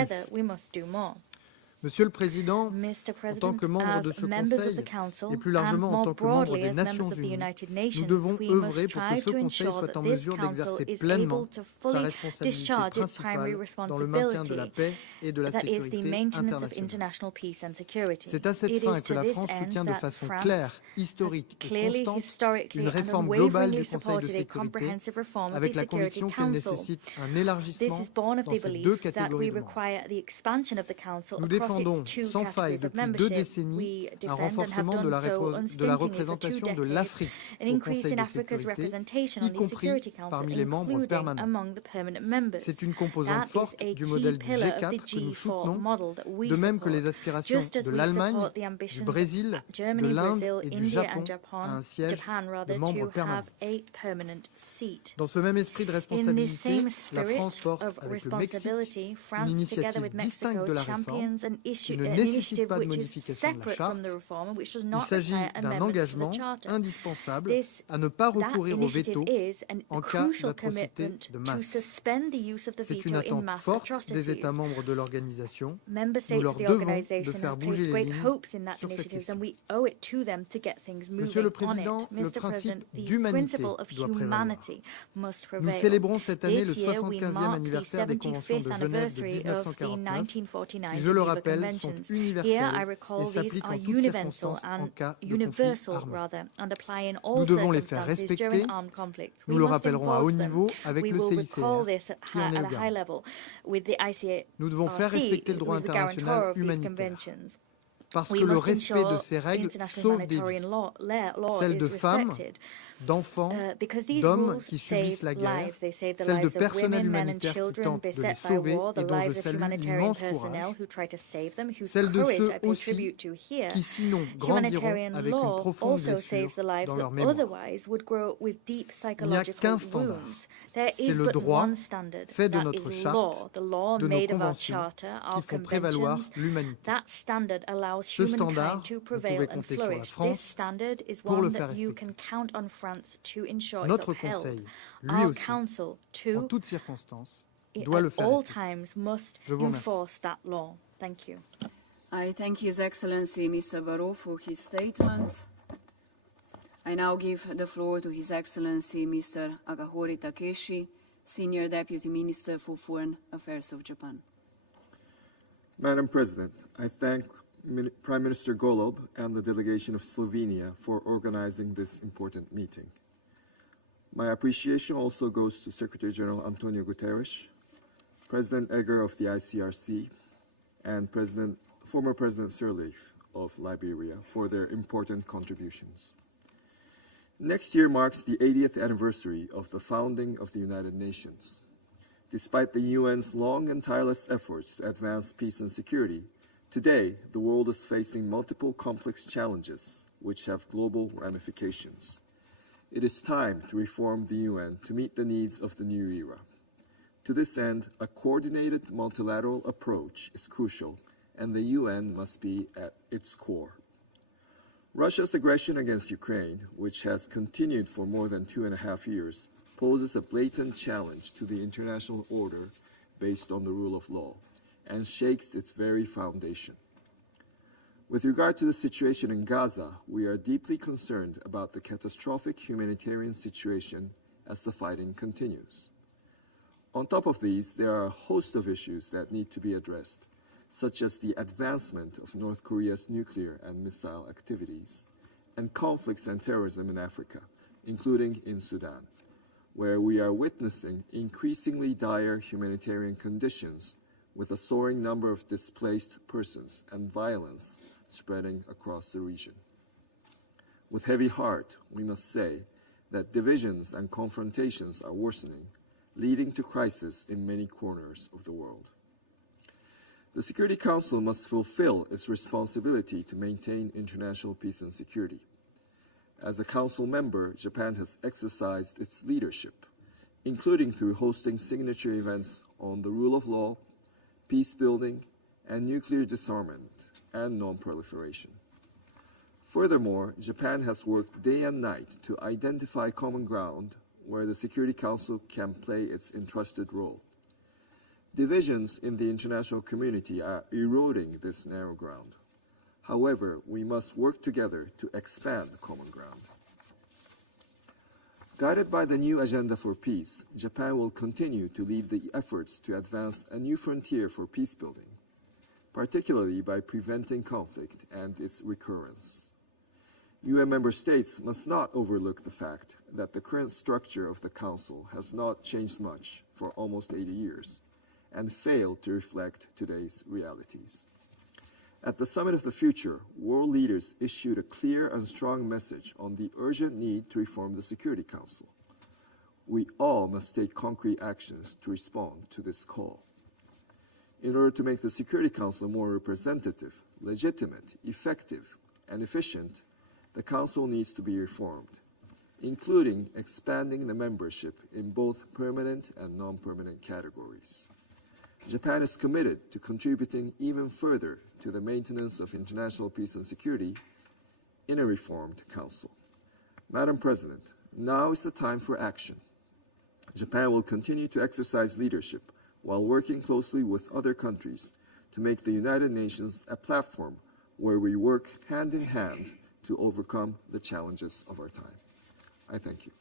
Monsieur le Président, en tant que membre de ce Conseil et plus largement en tant que membre des Nations Unies, nous devons œuvrer pour que ce Conseil soit en mesure d'exercer pleinement sa responsabilité principale dans le maintien de la paix et de la sécurité internationale. C'est à cette fin que la France soutient de façon claire, historique et constante une réforme globale du Conseil de sécurité avec la conviction qu'elle nécessite un élargissement dans ces deux catégories de membres. Nous défendons sans faille depuis 2 décennies un renforcement de la représentation de l'Afrique au Conseil de sécurité, y compris parmi les membres permanents. C'est une composante forte du modèle du G4 que nous soutenons, de même que les aspirations de l'Allemagne, du Brésil, de l'Inde et du Japon à un siège de membre permanent. Dans ce même esprit de responsabilité, la France porte avec le Mexique une initiative distincte de la réforme qui ne nécessite pas de modification de la Charte. Il s'agit d'un engagement indispensable à ne pas recourir au veto en cas d'atrocité de masse. C'est une attente forte des États membres de l'organisation. Nous leur devons de faire bouger les lignes sur cette question. Monsieur le Président, le principe d'humanité doit prévaloir. Nous célébrons cette année le 75e anniversaire des conventions de Genève de 1949, qui, je le rappelle, sont universelles et s'appliquent en toutes circonstances en cas de conflit armé. Nous devons les faire respecter. Nous le rappellerons à haut niveau avec le CICR, qui en est le garant. Nous devons faire respecter le droit international humanitaire. Parce que le respect de ces règles sauve des vies, celles de femmes, d'enfants, d'hommes qui subissent la guerre, celles de personnel humanitaire qui tentent de les sauver et dont je salue l'immense courage, celles de ceux aussi qui sinon grandiront avec une profonde blessure dans leur mémoire. Il n'y a qu'un standard, c'est le droit fait de notre charte, de nos conventions qui font prévaloir l'humanité. Ce standard, vous pouvez compter sur la France pour le faire respecter. Notre Conseil, lui aussi, en toutes circonstances, doit le faire respecter. Je vous remercie. I thank His Excellency Mr. Barrot for his statement. I now give the floor to His Excellency Mr. Akahori Takeshi, Senior Deputy Minister for Foreign Affairs of Japan. Madam President, I thank Prime Minister Golob and the delegation of Slovenia for organizing this important meeting. My appreciation also goes to Secretary General Antonio Guterres, President Egger of the ICRC, and former President Sirleaf of Liberia for their important contributions. Next year marks the 80th anniversary of the founding of the United Nations. Despite the UN's long and tireless efforts to advance peace and security, today the world is facing multiple complex challenges which have global ramifications. It is time to reform the UN to meet the needs of the new era. To this end, a coordinated multilateral approach is crucial, and the UN must be at its core. Russia's aggression against Ukraine, which has continued for more than 2.5 years, poses a blatant challenge to the international order based on the rule of law, and shakes its very foundation. With regard to the situation in Gaza, we are deeply concerned about the catastrophic humanitarian situation as the fighting continues. On top of these, there are a host of issues that need to be addressed, such as the advancement of North Korea's nuclear and missile activities, and conflicts and terrorism in Africa, including in Sudan, where we are witnessing increasingly dire humanitarian conditions with a soaring number of displaced persons and violence spreading across the region. With heavy heart, we must say that divisions and confrontations are worsening, leading to crisis in many corners of the world. The Security Council must fulfill its responsibility to maintain international peace and security. As a Council member, Japan has exercised its leadership, including through hosting signature events on the rule of law, peace building, and nuclear disarmament and non-proliferation. Furthermore, Japan has worked day and night to identify common ground where the Security Council can play its entrusted role. Divisions in the international community are eroding this narrow ground. However, we must work together to expand common ground. Guided by the new agenda for peace, Japan will continue to lead the efforts to advance a new frontier for peace building, particularly by preventing conflict and its recurrence. UN member states must not overlook the fact that the current structure of the Council has not changed much for almost 80 years and failed to reflect today's realities. At the Summit of the Future, world leaders issued a clear and strong message on the urgent need to reform the Security Council. We all must take concrete actions to respond to this call. In order to make the Security Council more representative, legitimate, effective, and efficient, the Council needs to be reformed, including expanding the membership in both permanent and non-permanent categories. Japan is committed to contributing even further to the maintenance of international peace and security in a reformed Council. Madam President, now is the time for action. Japan will continue to exercise leadership while working closely with other countries to make the United Nations a platform where we work hand in hand to overcome the challenges of our time. I thank you.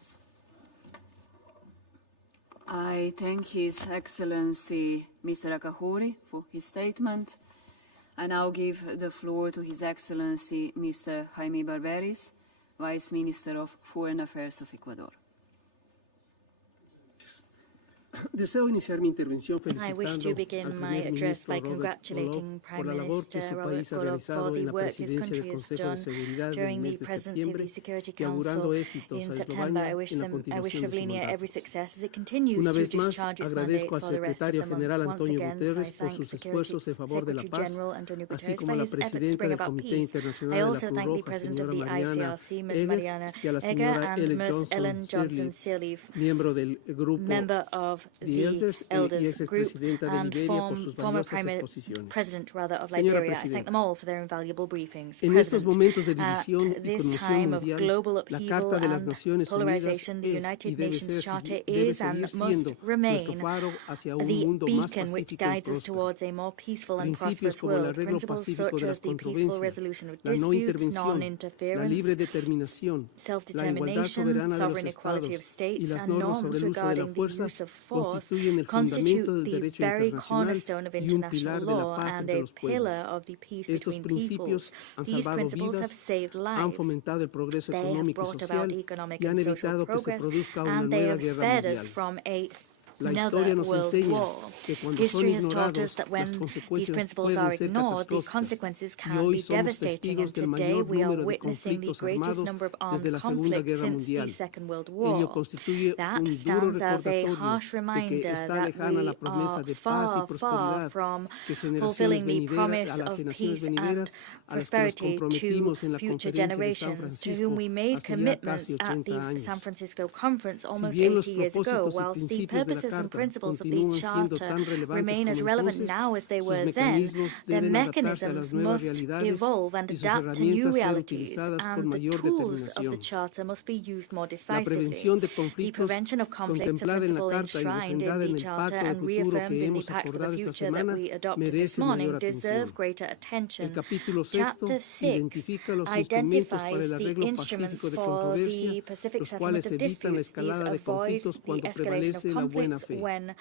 I thank His Excellency Mr. Akahori for his statement. I now give the floor to His Excellency Mr. Jaime Barberis, Vice Minister of Foreign Affairs of Ecuador. I wish to begin my address by congratulating Prime Minister Robert Golov for the work his country has done during the presidency of the Security Council in September. I wish Slovenia every success as it continues to discharge its mandate for the rest of the month. Once again, I thank Secretary General Antonio Guterres for his efforts to bring about peace. I also thank the President of the ICRC, Ms. Mariana Eger, and Ms. Ellen Johnson-Sirleaf, member of the Elders Group and former President of Liberia. I thank them all for their invaluable briefings. President, at this time of global upheaval and polarization, the United Nations Charter is and must remain the beacon which guides us towards a more peaceful and prosperous world. Principles such as the peaceful resolution of disputes, non-interference, self-determination, sovereign equality of states, and norms regarding the use of force constitute the very cornerstone of international law and a pillar of the peace between peoples. These principles have saved lives. They have brought about economic and social progress, and they have spared us from another world war. History has taught us that when these principles are ignored, the consequences can be devastating, and today we are witnessing the greatest number of armed conflicts since the Second World War. That stands as a harsh reminder that we are far, far from fulfilling the promise of peace and prosperity to future generations, to whom we made commitments at the San Francisco Conference almost 80 years ago. Whilst the purposes and principles of the Charter remain as relevant now as they were then, their mechanisms must evolve and adapt to new realities, and the tools of the Charter must be used more decisively. The prevention of conflicts, a principle enshrined in the Charter and reaffirmed in the Pact for the Future that we adopted this morning, deserve greater attention. Chapter 6 identifies the instruments for the Pacific settlement of disputes. These avoid the escalation of conflicts when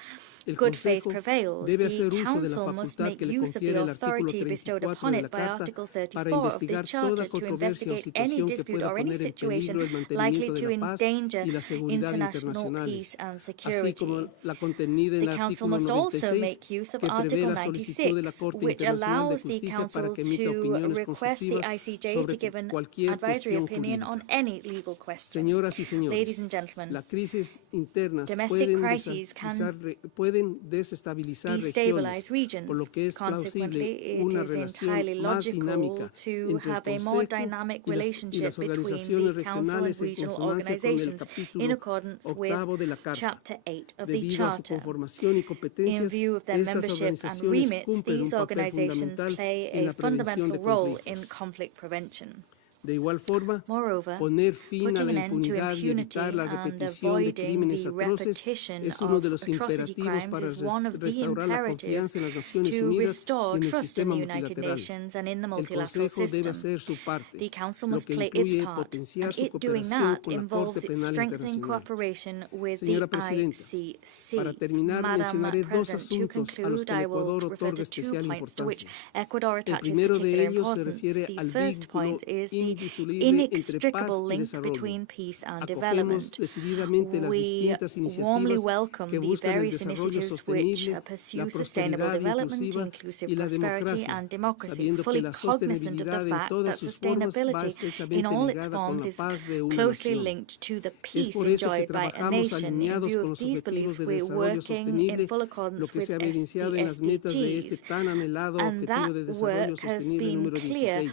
good faith prevails. The Council must make use of the authority bestowed upon it by Article 34 of the Charter to investigate any dispute or any situation likely to endanger international peace and security. The Council must also make use of Article 96, which allows the Council to request the ICJ to give an advisory opinion on any legal question. Ladies and gentlemen, domestic crises can destabilize regions. Consequently, it is entirely logical to have a more dynamic relationship between the Council and regional organizations in accordance with Chapter 8 of the Charter. In view of their membership and remits, these organizations play a fundamental role in conflict prevention. Moreover, putting an end to impunity and avoiding the repetition of atrocity crimes is one of the imperatives to restore trust in the United Nations and in the multilateral system. The Council must play its part, and it doing that involves strengthening cooperation with the ICC. Madam President, to conclude, I will refer to 2 points to which Ecuador attaches particular importance. The first point is the inextricable link between peace and development. We warmly welcome the various initiatives which pursue sustainable development, inclusive prosperity and democracy, fully cognizant of the fact that sustainability in all its forms is closely linked to the peace enjoyed by a nation. In view of these beliefs, we're working in full accordance with the SDGs, and that work has been clear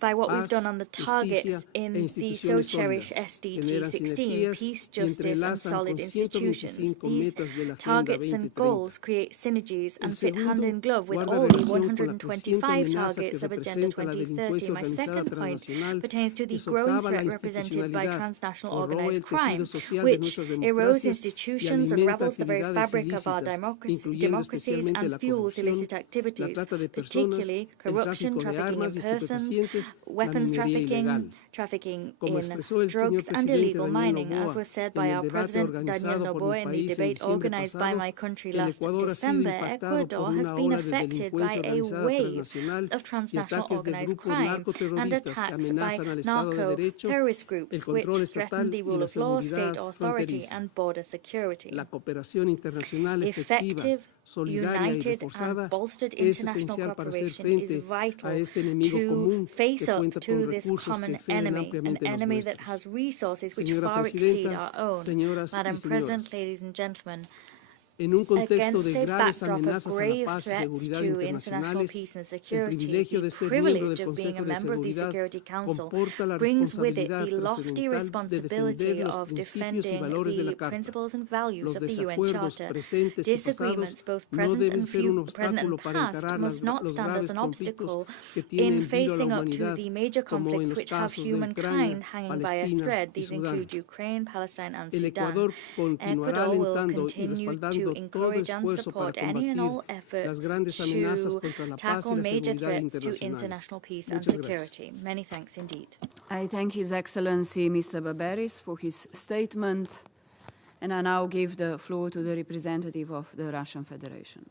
by what we've done on the targets in the so-cherished SDG 16, peace, justice and solid institutions. These targets and goals create synergies and fit hand in glove with all the 125 targets of Agenda 2030. My second point pertains to the growing threat represented by transnational organized crime, which erodes institutions, unravels the very fabric of our democracies and fuels illicit activities, particularly corruption, trafficking in persons, weapons trafficking, trafficking in drugs and illegal mining. As was said by our President Daniel Noboa in the debate organized by my country last December, Ecuador has been affected by a wave of transnational organized crime and attacks by narco-terrorist groups which threaten the rule of law, state authority and border security. Effective, united and bolstered international cooperation is vital to face up to this common enemy, an enemy that has resources which far exceed our own. Madam President, ladies and gentlemen, against a backdrop of grave threats to international peace and security, the privilege of being a member of the Security Council brings with it the lofty responsibility of defending the principles and values of the UN Charter. Disagreements, both present and past, must not stand as an obstacle in facing up to the major conflicts which have humankind hanging by a thread. These include Ukraine, Palestine and Sudan. Ecuador will continue to encourage and support any and all efforts to tackle major threats to international peace and security. Many thanks indeed. I thank His Excellency Mr. Baberis for his statement, and I now give the floor to the representative of the Russian Federation.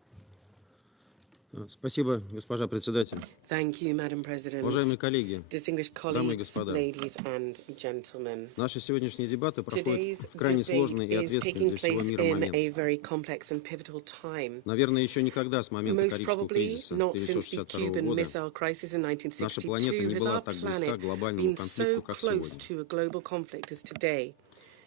Спасибо, госпожа председатель. Thank you, Madam President. Уважаемые коллеги, Distinguished дамы и colleagues, господа, ladies and gentlemen. наши сегодняшние дебаты проходят Today's в крайне debate сложный и is ответственный taking для всего place мира in момент. a very complex and pivotal time. Наверное, еще никогда с момента Most Карибского probably кризиса not since the 1962 Cuban года Missile Crisis in наша планета 1962 не has была our так близка planet к глобальному been конфликту, so как close сегодня. to a global conflict as today.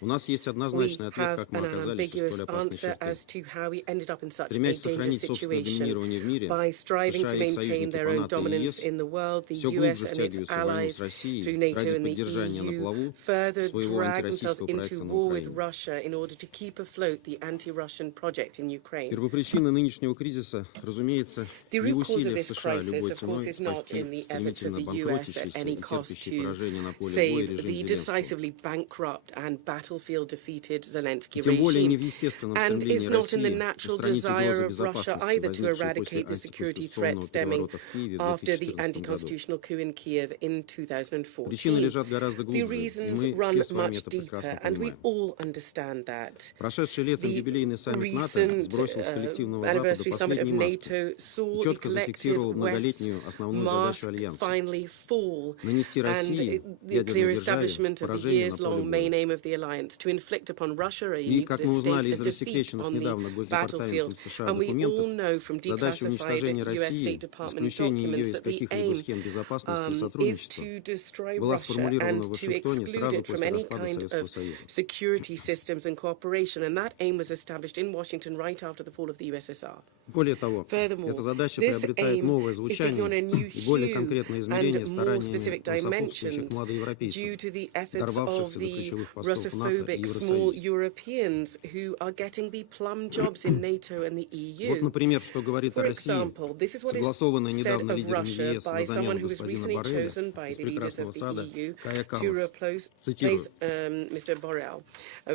У нас есть We однозначный ответ, have как мы an оказались в ambiguous столь опасной answer черте. as to how we ended up in such a Стремясь dangerous сохранить собственное situation. доминирование в мире, By striving США to и их maintain союзники their по own НАТО и dominance ЕС in the world, the все US глубже and its втягиваются в войну allies с Россией through NATO ради and the поддержания на EU плаву further своего drag themselves антироссийского into проекта на war with Украине. Russia in order to keep afloat the anti-Russian project in Ukraine. Первопричина нынешнего кризиса, разумеется, The не root cause of усилия this США crisis, любой of course, ценой is not спасти in the efforts of стремительно the US at банкротящийся any и cost терпящий to поражение на поле боя save режим the Зеленского. decisively bankrupt and battlefield-defeated Zelensky Тем более не regime. в естественном And стремлении it's not in the России natural устранить desire угрозы of Russia безопасности, either to возникшие после eradicate the security threat антиконституционного stemming переворота в Киеве в after the 2014 году. anti-constitutional coup in Kiev in Причины 2014. лежат гораздо The глубже, и reasons мы run все с вами much это прекрасно deeper, and we понимаем. all understand that. Прошедший летом The юбилейный саммит НАТО recent сбросил с коллективного Запада anniversary summit of последние маски NATO saw и the четко collective зафиксировал West's многолетнюю основную mask задачу Альянса finally fall, нанести and России, the clear ядерной державе, establishment of the поражение на поле years-long main боя. aim of the alliance to inflict upon Russia a И, как мы nuclear узнали state, из a defeat рассекреченных on недавно the Госдепартаментом battlefield. США And we all документов, know from задача declassified уничтожения US России, State Department исключения ее documents из that the каких-либо aim схем безопасности и is сотрудничества, to destroy была Russia сформулирована в and to Вашингтоне exclude сразу it from после any распада kind Советского of Союза. security systems and cooperation. And that aim was established in Washington right after the fall of the USSR. Более того, Furthermore, эта задача this приобретает aim новое is taking звучание on a new и более hue конкретное измерение and more стараниями specific сопутствующих dimensions due младоевропейцев, to the efforts of дорвавшихся до the ключевых постов в НАТО xenophobic small Europeans who are getting the plum jobs in NATO and the EU. Вот, например, что говорит о For России, example, this is what is согласованное said недавно of лидерами Russia ЕС by на замену someone who was господина recently Борреля chosen by из the leaders прекрасного of the сада EU Кая to Каллас. replace Цитирую. Mr. Borrell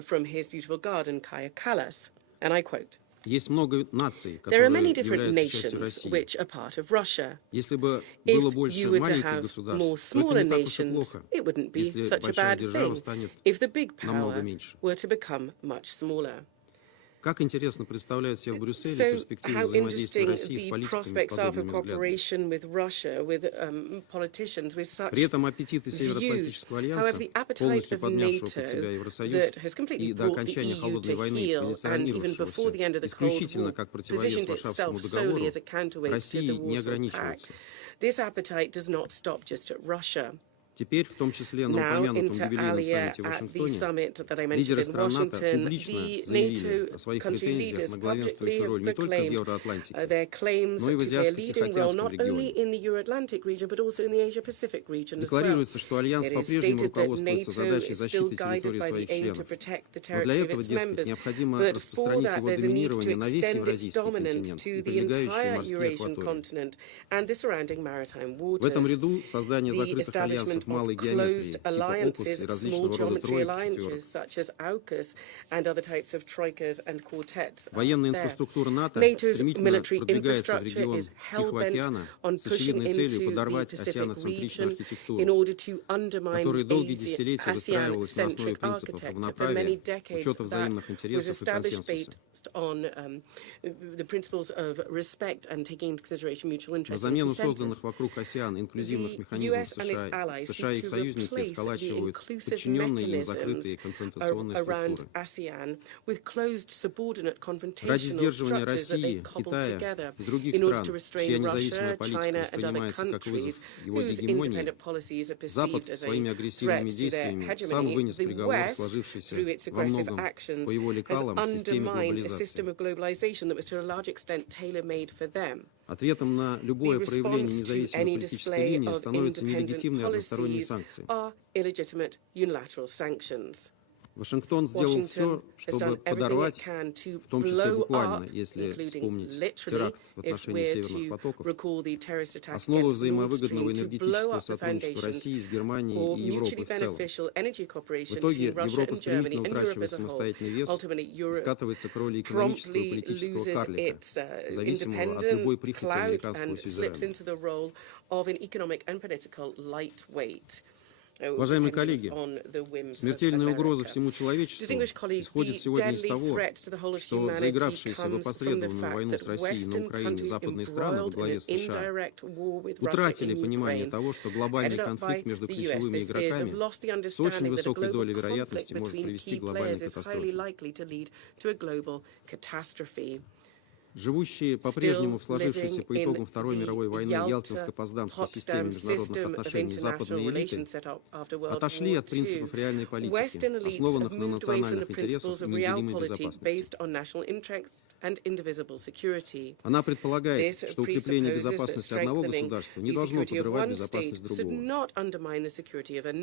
from his beautiful garden, Kaya Kallas. And I quote, Есть много наций, there are которые many different являются частью nations России. which are part of Russia. Если бы If было больше you were to маленьких have more государств, то это smaller не так уж и nations, плохо, it wouldn't be если such a большая bad держава thing станет if the big намного power меньше. were to become much smaller. Как интересно представляют себе в Брюсселе So, перспективы how взаимодействия interesting России с the политиками с prospects are for подобными взглядами. cooperation with Russia, with politicians with such При этом аппетиты views. Североатлантического However, альянса, the appetite полностью of подмявшего под себя NATO Евросоюз that has completely и до brought the окончания EU холодной to войны heel, and even before the end of the Cold исключительно War, как противовес positioned Варшавскому itself договору, solely as a counterweight to России the не Warsaw Pact. ограничиваются. This appetite does not stop just at Russia. Теперь, в том числе на Now, упомянутом inter юбилейном alia саммите в at the Вашингтоне, summit that I mentioned лидеры in стран НАТО Washington, публично the заявили NATO о своих country претензиях leaders на publicly главенствующую have роль не только в proclaimed Евроатлантике, their claims но и в to their leading role Азиатско-Тихоокеанском not only регионе. in the Euro-Atlantic region but also in the Asia-Pacific region as well. Декларируется, что Альянс It is по-прежнему stated that руководствуется NATO задачей is still защиты guided территории by the своих aim to членов. protect the Но для territory of этого, its дескать, members. необходимо But for распространить that, его there's a need доминирование to на весь extend its Евразийский dominance континент to и the прилегающие entire морские Eurasian акватории. continent and the surrounding maritime В этом waters. ряду создание The закрытых альянсов establishment малой of геометрии, closed типа ОКУС alliances, и small различного рода geometry троек, alliances четверок. such as AUKUS and other types of troikas and quartets. Военная there. инфраструктура НАТО NATO's стремительно military продвигается в infrastructure регион is Тихого hell-bent океана on с pushing очевидной целью into the подорвать Pacific осианоцентричную region in архитектуру, order to undermine которая долгие десятилетия выстраивалась на основе ASEAN-centric принципов architecture. For many равноправия, decades, учета that взаимных was интересов и established консенсуса. based on the principles of respect and taking into consideration mutual На interests and замену consensus. созданных вокруг АСЕАН инклюзивных The механизмов US and its США, allies США и seek их to союзники replace the сколачивают inclusive подчиненные им mechanisms закрытые конфронтационные around структуры. ASEAN with closed subordinate Ради confrontational сдерживания structures that they России, cobbled Китая together и других in order стран, to чья restrain независимая Russia, политика China and other воспринимается как вызов countries его whose гегемонии, independent policies are Запад perceived as своими a агрессивными threat to their действиями сам hegemony. вынес The приговор, West, сложившийся through its во aggressive многом actions, по его has лекалам системе undermined a system глобализации. of globalization that was to a large extent tailor-made for them. Ответом на любое The проявление response to независимой any политической display линии of становятся independent нелегитимные односторонние policies санкции. are illegitimate unilateral sanctions. Вашингтон сделал Washington все, has чтобы done everything it подорвать, can to в том числе blow буквально, up, если including вспомнить literally, теракт в if отношении we're северных to потоков, recall the terrorist attack основу against Nord взаимовыгодного Stream, to blow энергетического up the сотрудничества foundations России с Германией for и Европой mutually в целом. beneficial energy В cooperation итоге between Russia Европа and Germany стремительно and Europe утрачивает as a whole. самостоятельный вес Ultimately, и Europe скатывается к роли экономического и promptly политического loses карлика, its зависимого от любой independent прихоти clout американского and slips сюзерена. into the role of an economic and political lightweight. Уважаемые коллеги, смертельная угроза всему человечеству исходит сегодня из того, что заигравшиеся в опосредованную войну с Россией на Украине западные страны во главе с США утратили понимание того, что глобальный конфликт между ключевыми игроками с очень высокой долей вероятности может привести к глобальной катастрофе. Живущие по-прежнему в сложившейся по итогам Второй мировой войны Ялтинско-Потсдамской системе международных отношений западной элиты отошли от принципов реальной политики, основанных на национальных интересах и неделимой безопасности. Она предполагает, что укрепление безопасности одного государства не должно подрывать безопасность другого.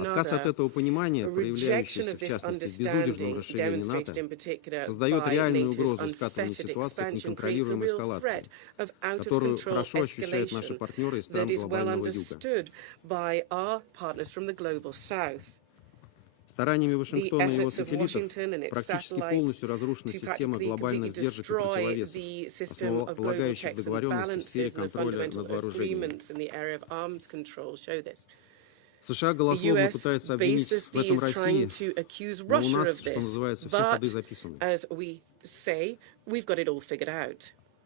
Отказ от этого понимания, проявляющийся в частности в безудержном расширении НАТО, создает реальную угрозу скатывания ситуации к неконтролируемой эскалации, которую хорошо ощущают наши партнеры из стран глобального юга. Стараниями Вашингтона и его сателлитов практически полностью разрушена система глобальных сдержек и противовесов, основополагающих договоренности в сфере контроля над вооружениями. США голословно пытаются обвинить в этом Россию, но у нас, что называется, все ходы записаны.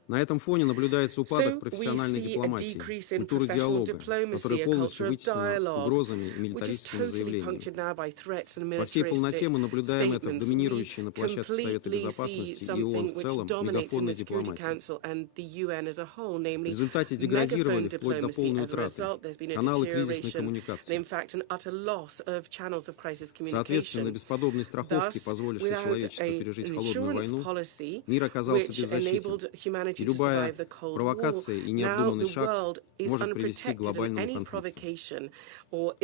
На этом фоне наблюдается упадок профессиональной дипломатии, культуры диалога, которая полностью вытеснена угрозами и милитаристскими заявлениями. Во всей полноте мы наблюдаем это в доминирующей на площадке Совета Безопасности и ООН в целом мегафонной дипломатии. В результате деградировали вплоть до полной утраты каналы кризисной коммуникации. Соответственно, без подобной страховки, позволившей человечеству пережить холодную войну, мир оказался беззащитен. И любая провокация и необдуманный шаг может привести к глобальному конфликту. В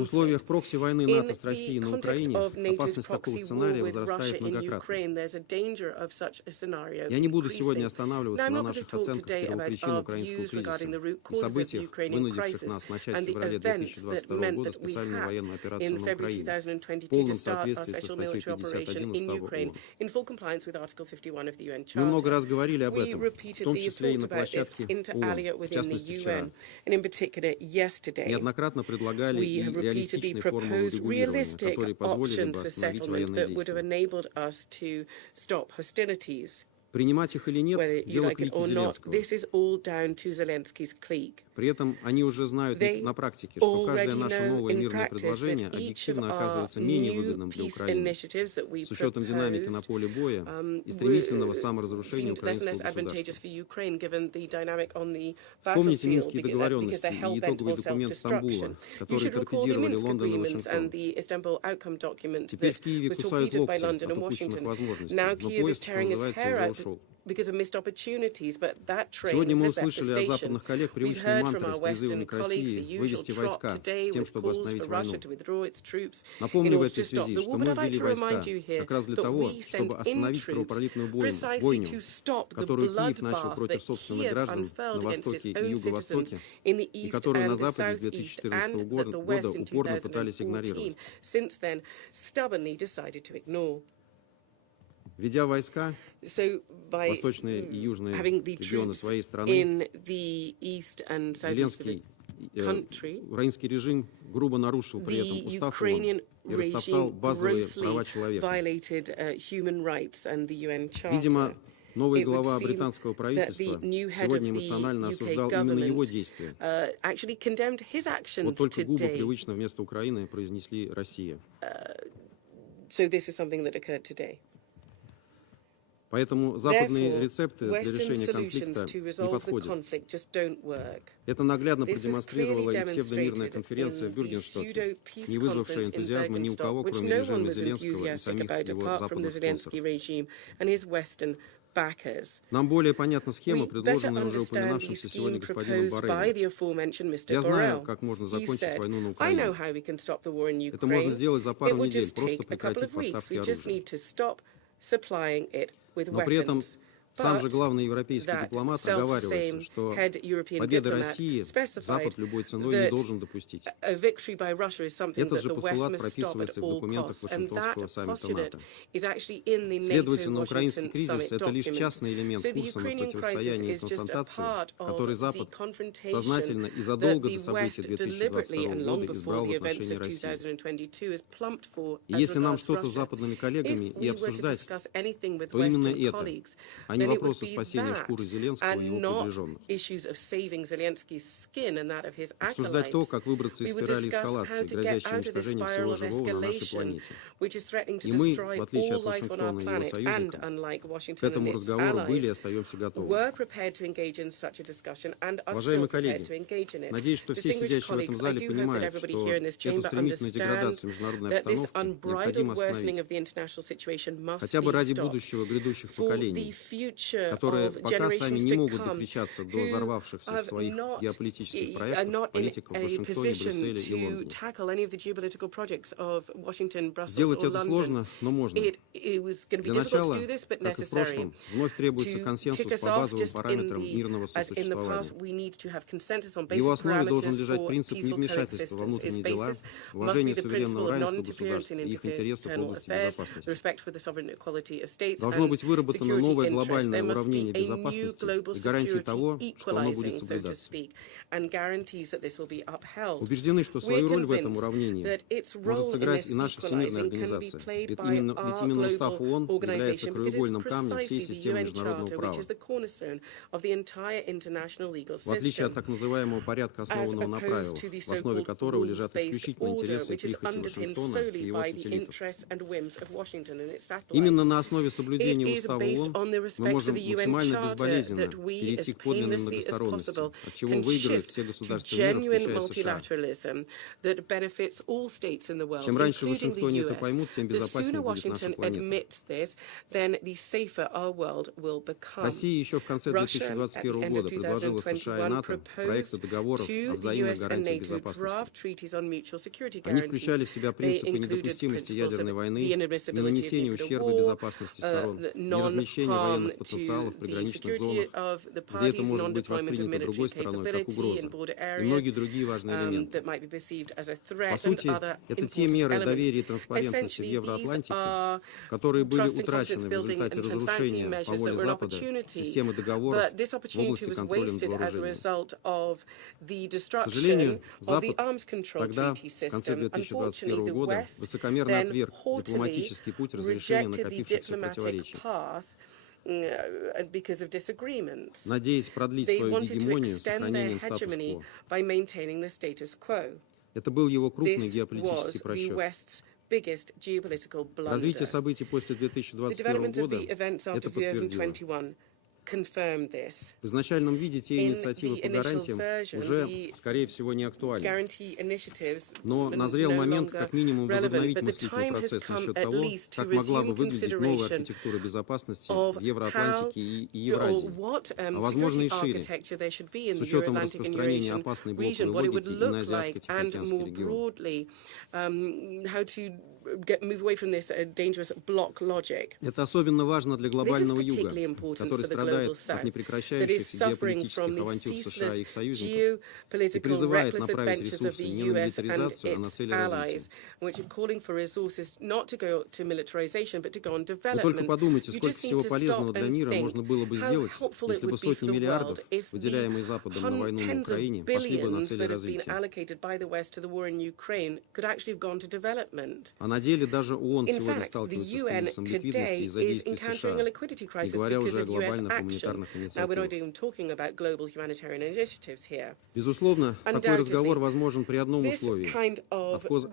условиях прокси-войны НАТО с Россией на Украине опасность такого сценария возрастает многократно. Я не буду сегодня останавливаться на наших оценках первопричин украинского кризиса и событиях, вынудивших нас начать в феврале 2022 года специальную военную операцию на Украине в полном соответствии со статьей 51 Устава ООН. Мы много раз говорили об этом, в том числе и на площадке ООН, в частности вчера. Неоднократно предлагали и реалистичные формы урегулирования, которые позволили бы остановить военные действия. Принимать их или нет, дело клики Зеленского. При этом они уже знают на практике, что каждое наше новое мирное предложение объективно оказывается менее выгодным для Украины, с учетом динамики на поле боя и стремительного саморазрушения украинского государства. Вспомните Минские договоренности и итоговый документ Стамбула, которые торпедировали Лондон и Вашингтон. Теперь в Киеве кусают локти от упущенных возможностей, но поезд, что называется, уже ушел. Сегодня мы услышали от западных коллег привычные мантры с призывами к России вывести войска с тем, чтобы остановить войну. Напомню в этой связи, что мы ввели войска как раз для того, чтобы остановить кровопролитную бойню, которую Киев начал против собственных граждан на востоке и юго-востоке, и которую на Западе с 2014 года упорно пытались игнорировать. Ведя войска в восточные и южные регионы своей страны, Зеленский, украинский режим грубо нарушил при этом устав ООН и растоптал базовые права человека. Видимо, новый глава британского правительства сегодня эмоционально осуждал именно его действия. Вот только губы привычно вместо Украины произнесли «Россия». Поэтому западные рецепты для решения конфликта не подходят. Это наглядно продемонстрировала и псевдомирная конференция в Бюргенштоке, не вызвавшая энтузиазма ни у кого, кроме режима Зеленского и самих его западных спонсоров. Нам более понятна схема, предложенная уже упоминавшимся сегодня господином Борреллом. Я знаю, как можно закончить войну на Украине. Это можно сделать за пару недель, просто прекратив поставки оружия. Но при этом сам же главный европейский дипломат оговаривается, что победы России Запад любой ценой не должен допустить. Этот же постулат прописывается в документах Вашингтонского саммита НАТО. Следовательно, украинский кризис – это лишь частный элемент курса на противостояние и конфронтации, который Запад сознательно и задолго до событий 2022 года избрал в отношении России. И если нам что-то с западными коллегами и обсуждать, то именно это, а не вопросы спасения шкуры Зеленского и его приближенных. Обсуждать то, как выбраться из спирали эскалации, грозящей уничтожением всего живого на нашей планете. И мы, в отличие от Вашингтона и его союзников, к этому разговору были и остаемся готовы. Уважаемые коллеги, надеюсь, что все сидящие в этом зале понимают, что эту стремительную деградацию международной обстановки необходимо остановить. Хотя бы ради будущего грядущих поколений, которые пока сами не могут докричаться до взорвавшихся в своих геополитических проектах политиков в Вашингтоне, Брюсселе и Лондоне. Сделать это сложно, но можно. Для начала, как и в прошлом, вновь требуется консенсус по базовым параметрам мирного сосуществования. В его основе должен лежать принцип невмешательства во внутренние дела, уважение суверенного равенства государств и их интересов в области безопасности. Должно быть выработано новое глобальное уравнение безопасности и гарантии того, что оно будет соблюдаться. Убеждены, что свою роль в этом уравнении может сыграть и наша всемирная организация, ведь именно Устав ООН является краеугольным камнем всей системы международного права. В отличие от так называемого порядка, основанного на правилах, в основе которого лежат исключительно интересы и прихоти Вашингтона и его сателлитов. Именно на основе соблюдения Устава ООН мы respect for the UN Charter that we, as painlessly as possible, can shift to genuine multilateralism that benefits all states in the world, including the US. The sooner Washington admits this, then the safer our world will become. Russia, at the end of 2021, proposed to the US and NATO draft treaties on mutual security guarantees. They included principles of the inadmissibility of nuclear war, non-harm to the security of the parties, non-deployment of military capability in border areas that might be perceived as a threat, and other important elements. Essentially, these are trust and confidence building and transparency measures that were an opportunity, but this opportunity was wasted as a result of the destruction of the arms control treaty system. Unfortunately, the West then haughtily rejected the diplomatic path because of disagreements. They wanted to extend their hegemony by maintaining the status quo. This was the West's biggest geopolitical blunder. The development of the events after 2021 confirmed this. В изначальном виде те инициативы по гарантиям уже, скорее всего, не актуальны. Но назрел момент как минимум возобновить мыслительный процесс насчет того, как могла бы выглядеть новая архитектура безопасности в Евроатлантике и Евразии, а возможно и шире, с учетом распространения опасной блоковой логики и на Азиатско-Тихоокеанский регион. Move away from this dangerous block logic. Это особенно важно для глобального юга, который страдает от непрекращающихся геополитических авантюр США и их союзников и призывает направить ресурсы не на милитаризацию, а на цели развития. Вы только подумайте, сколько всего полезного для мира можно было бы сделать, если бы сотни миллиардов, выделяемые Западом на войну на Украине, пошли бы на цели развития. А на деле даже ООН сегодня сталкивается с кризисом ликвидности из-за действий США, не говоря уже о глобальных гуманитарных инициативах. Безусловно, такой разговор возможен при одном условии –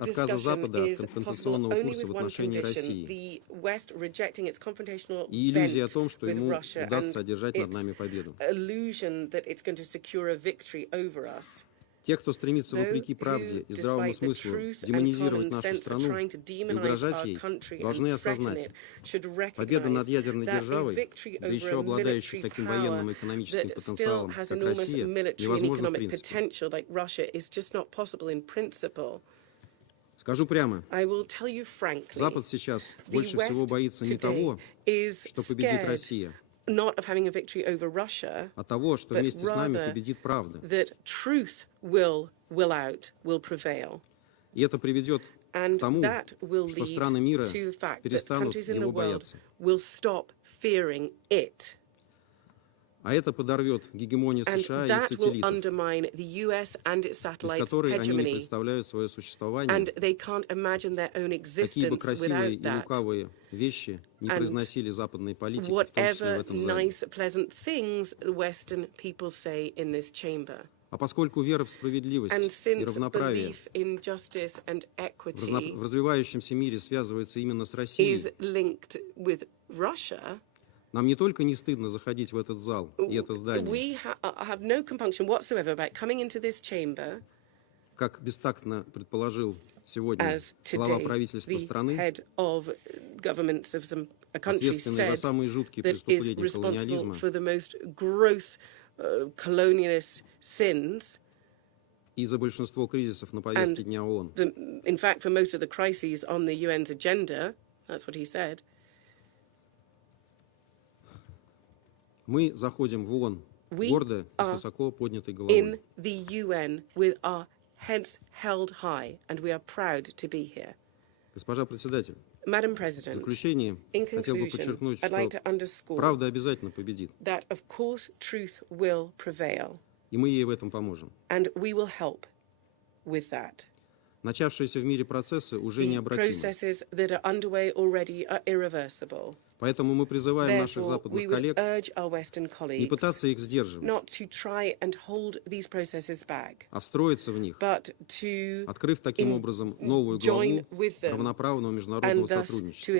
отказа Запада от конфронтационного курса в отношении России и иллюзии о том, что ему удастся одержать над нами победу. Те, кто стремится вопреки правде и здравому смыслу демонизировать нашу страну и угрожать ей, должны осознать, победа над ядерной державой, да еще обладающей таким военным и экономическим потенциалом, как Россия, невозможна в принципе. Скажу прямо, Запад сейчас больше всего боится не того, что победит Россия, not of having a victory over Russia, а того, что вместе с нами победит правда. That truth will prevail. И это приведет к тому, что страны мира перестанут его бояться. Will stop fearing it. А это подорвет гегемонию США и их сателлитов, из которой они не представляют свое существование, какие бы красивые и лукавые вещи не произносили западные политики, в том числе в этом зале. А поскольку вера в справедливость и равноправие в развивающемся мире связывается именно с Россией, нам не только не стыдно заходить в этот зал и это здание, как бестактно предположил сегодня глава правительства страны, ответственный за самые жуткие преступления колониализма, и за большинство кризисов на повестке дня ООН. Мы заходим в ООН гордо и с высоко поднятой головой. Госпожа председатель, в заключение хотел бы подчеркнуть, что правда обязательно победит. И мы ей в этом поможем. Начавшиеся в мире процессы уже необратимы. Поэтому мы призываем наших западных коллег не пытаться их сдерживать, а встроиться в них, открыв таким образом новую главу равноправного международного сотрудничества.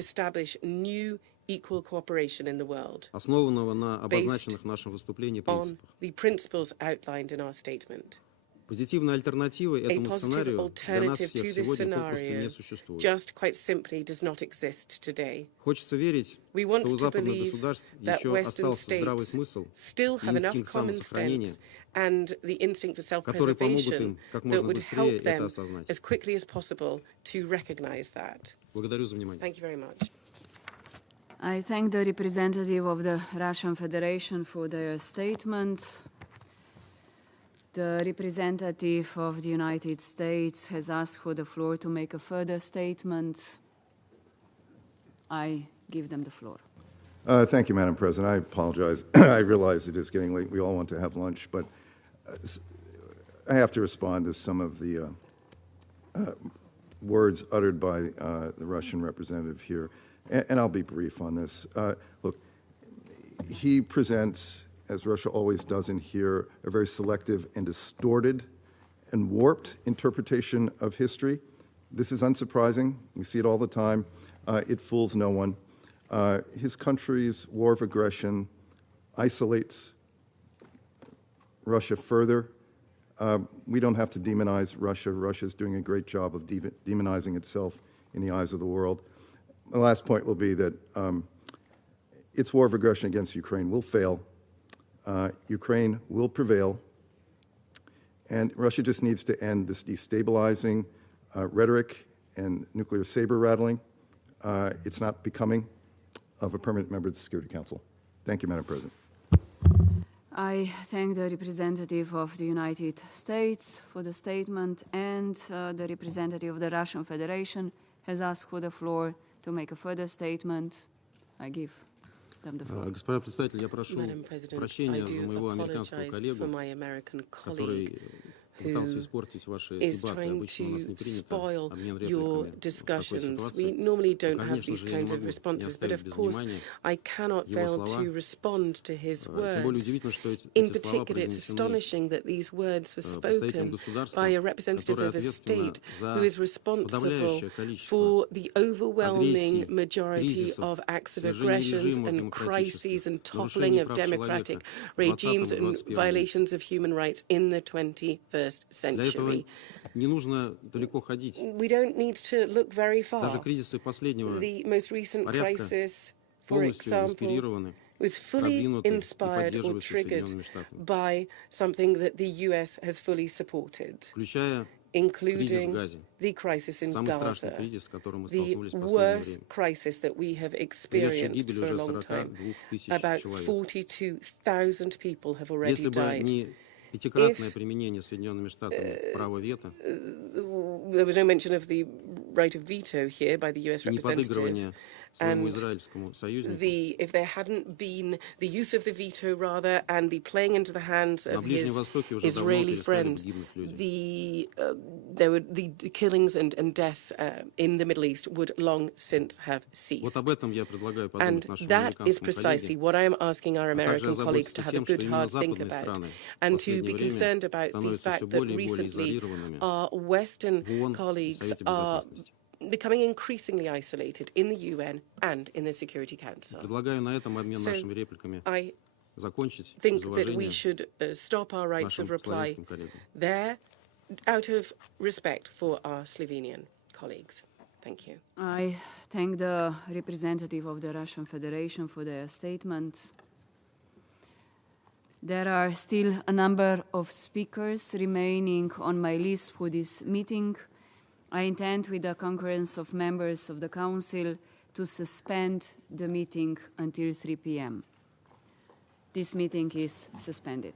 equal cooperation in the world, основанного на обозначенных в нашем выступлении on принципах. the principles outlined in our statement. Позитивной альтернативы A этому positive сценарию для нас alternative всех to this сегодня попросту scenario не существует. just quite simply does not exist today. Хочется верить, We want что у to западных believe государств that еще Western остался здравый states смысл still и have enough инстинкт common самосохранения, sense and the instinct for которые помогут self-preservation им как that можно would быстрее help это them осознать. as quickly as possible to recognize that. Благодарю за внимание. Thank you very much. I thank the representative of the Russian Federation for their statement. The representative of the United States has asked for the floor to make a further statement. I give them the floor. Thank you, Madam President. I apologize. I realize it is getting late. We all want to have lunch, but I have to respond to some of the words uttered by the Russian representative here, and I'll be brief on this. Look, he presents, as Russia always does in here, a very selective and distorted and warped interpretation of history. This is unsurprising. We see it all the time. It fools no one. His country's war of aggression isolates Russia further. We don't have to demonize Russia. Russia's doing a great job of demonizing itself in the eyes of the world. The last point will be that its war of aggression against Ukraine will fail. Ukraine will prevail, and Russia just needs to end this destabilizing rhetoric and nuclear saber rattling. It's not becoming of a permanent member of the Security Council. Thank you, Madam President. I thank the representative of the United States for the statement, and the representative of the Russian Federation has asked for the floor to make a further statement. I give them the floor. Господин председатель, я прошу Madam President, прощения I за do моего американского apologize коллегу, for my American который colleague пытался испортить ваши is дебаты. trying Обычно у нас не to принято spoil обмен your репликами в такой discussions. We ситуации. normally don't Но, have конечно these же, я не kinds of могу не responses, but оставить of без course внимания I cannot его fail слова. to respond to his Тем более words. удивительно, что In эти слова particular, it's произнесены astonishing that these words were представителем spoken государства, by a representative которое of a ответственно state за who is responsible подавляющее количество for the overwhelming агрессий, majority кризисов, of acts of свержения aggressions режимов and демократических, crises and нарушений toppling of прав democratic человека в 20 regimes и and 21 violations of human rights in the 21st Для этого century. не нужно далеко ходить. We don't need to look very Даже far. кризисы последнего The most recent порядка crisis, for полностью example, инспирированы, was fully продвинуты и inspired or поддерживаются triggered Соединенными Штатами, by something that the US has fully supported, включая кризис в including Газе. the crisis in Самый страшный Gaza, кризис, с которым мы the столкнулись в последнее worst время. crisis that we have Приведший к experienced гибели for a уже long 42 time. тысяч About человек. 42,000 people have already Если бы died. не пятикратное применение Соединенными Штатами права вето There was no mention of the right of veto here by the US и representative. неподыгрывание своему And израильскому союзнику, if there hadn't been the use of the veto, rather, and the playing into the hands на of Ближнем his Востоке уже давно Israeli перестали бы friends, гибнуть люди. there were the killings and deaths in the Middle East would long since have ceased. Вот об этом я предлагаю And подумать нашему that is американскому precisely коллеге, what I am asking our а также American colleagues to озаботиться have a тем, что good, именно hard think западные about, страны в and to последнее be concerned время about the становятся все fact that более и более recently изолированными our Western в ООН и в colleagues Совете are Безопасности. becoming increasingly isolated in the UN and in the Security Council. Предлагаю на этом обмен нашими репликами I закончить think из that we уважения should stop our rights of нашим reply славянским коллегам. there out of respect for our Slovenian colleagues. Thank you. I thank the representative of the Russian Federation for their statement. There are still a number of speakers remaining on my list for this meeting. I intend, with the concurrence of members of the Council, to suspend the meeting until 3 p.m. This meeting is suspended.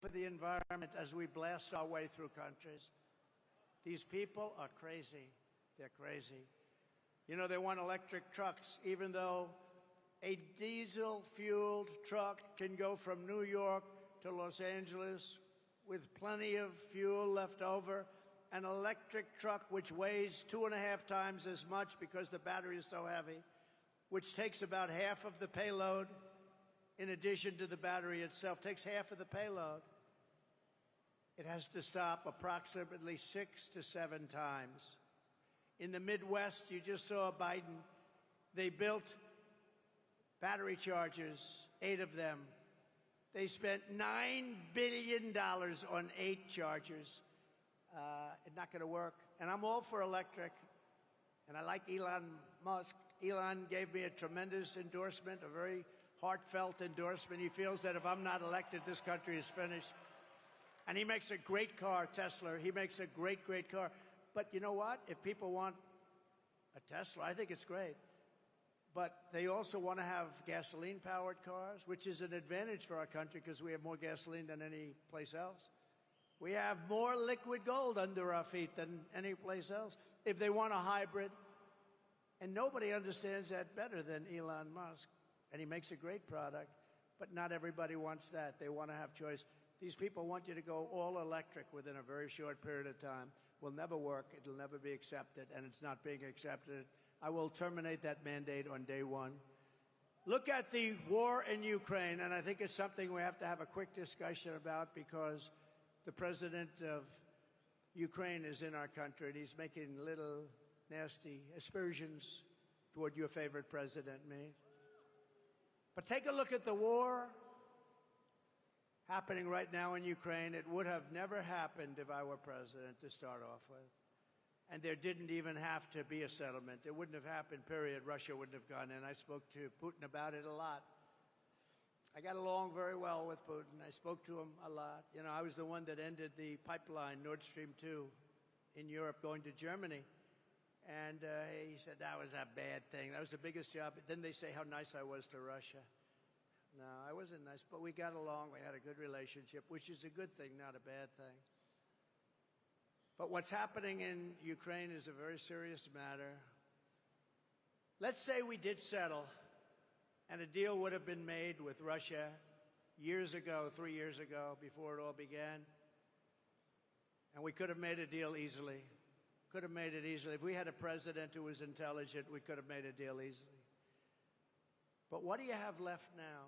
for the environment as we blast our way through countries. These people are crazy. They're crazy. You know, they want electric trucks, even though a diesel-fueled truck can go from New York to Los Angeles with plenty of fuel left over. An electric truck, which weighs 2.5 times as much because the battery is so heavy, which takes about half of the payload, in addition to the battery itself, takes half of the payload. It has to stop approximately 6 to 7 times. In the Midwest, you just saw Biden. They built battery chargers, 8 of them. They spent $9 billion on 8 chargers. It's not going to work. And I'm all for electric. And I like Elon Musk. Elon gave me a tremendous endorsement, a very heartfelt endorsement. He feels that if I'm not elected, this country is finished. And he makes a great car, Tesla. He makes a great, great car. But you know what? If people want a Tesla, I think it's great. But they also want to have gasoline-powered cars, which is an advantage for our country because we have more gasoline than any place else. We have more liquid gold under our feet than any place else. If they want a hybrid, and nobody understands that better than Elon Musk, and he makes a great product, but not everybody wants that. They want to have choice. These people want you to go all electric within a very short period of time. Will never work. It'll never be accepted, and it's not being accepted. I will terminate that mandate on day one. Look at the war in Ukraine, and I think it's something we have to have a quick discussion about because the president of Ukraine is in our country, and he's making little nasty aspersions toward your favorite president, me. But take a look at the war happening right now in Ukraine. It would have never happened if I were president to start off with. And there didn't even have to be a settlement. It wouldn't have happened, period. Russia wouldn't have gone in. I spoke to Putin about it a lot. I got along very well with Putin. I spoke to him a lot. You know, I was the one that ended the pipeline, Nord Stream 2, in Europe going to Germany. And he said that was a bad thing. That was the biggest job. Then they say how nice I was to Russia. No, I wasn't nice, but we got along. We had a good relationship, which is a good thing, not a bad thing. But what's happening in Ukraine is a very serious matter. Let's say we did settle, and a deal would have been made with Russia years ago, 3 years ago, before it all began. And we could have made a deal easily. Could have made it easily. If we had a president who was intelligent, we could have made a deal easily. But what do you have left now,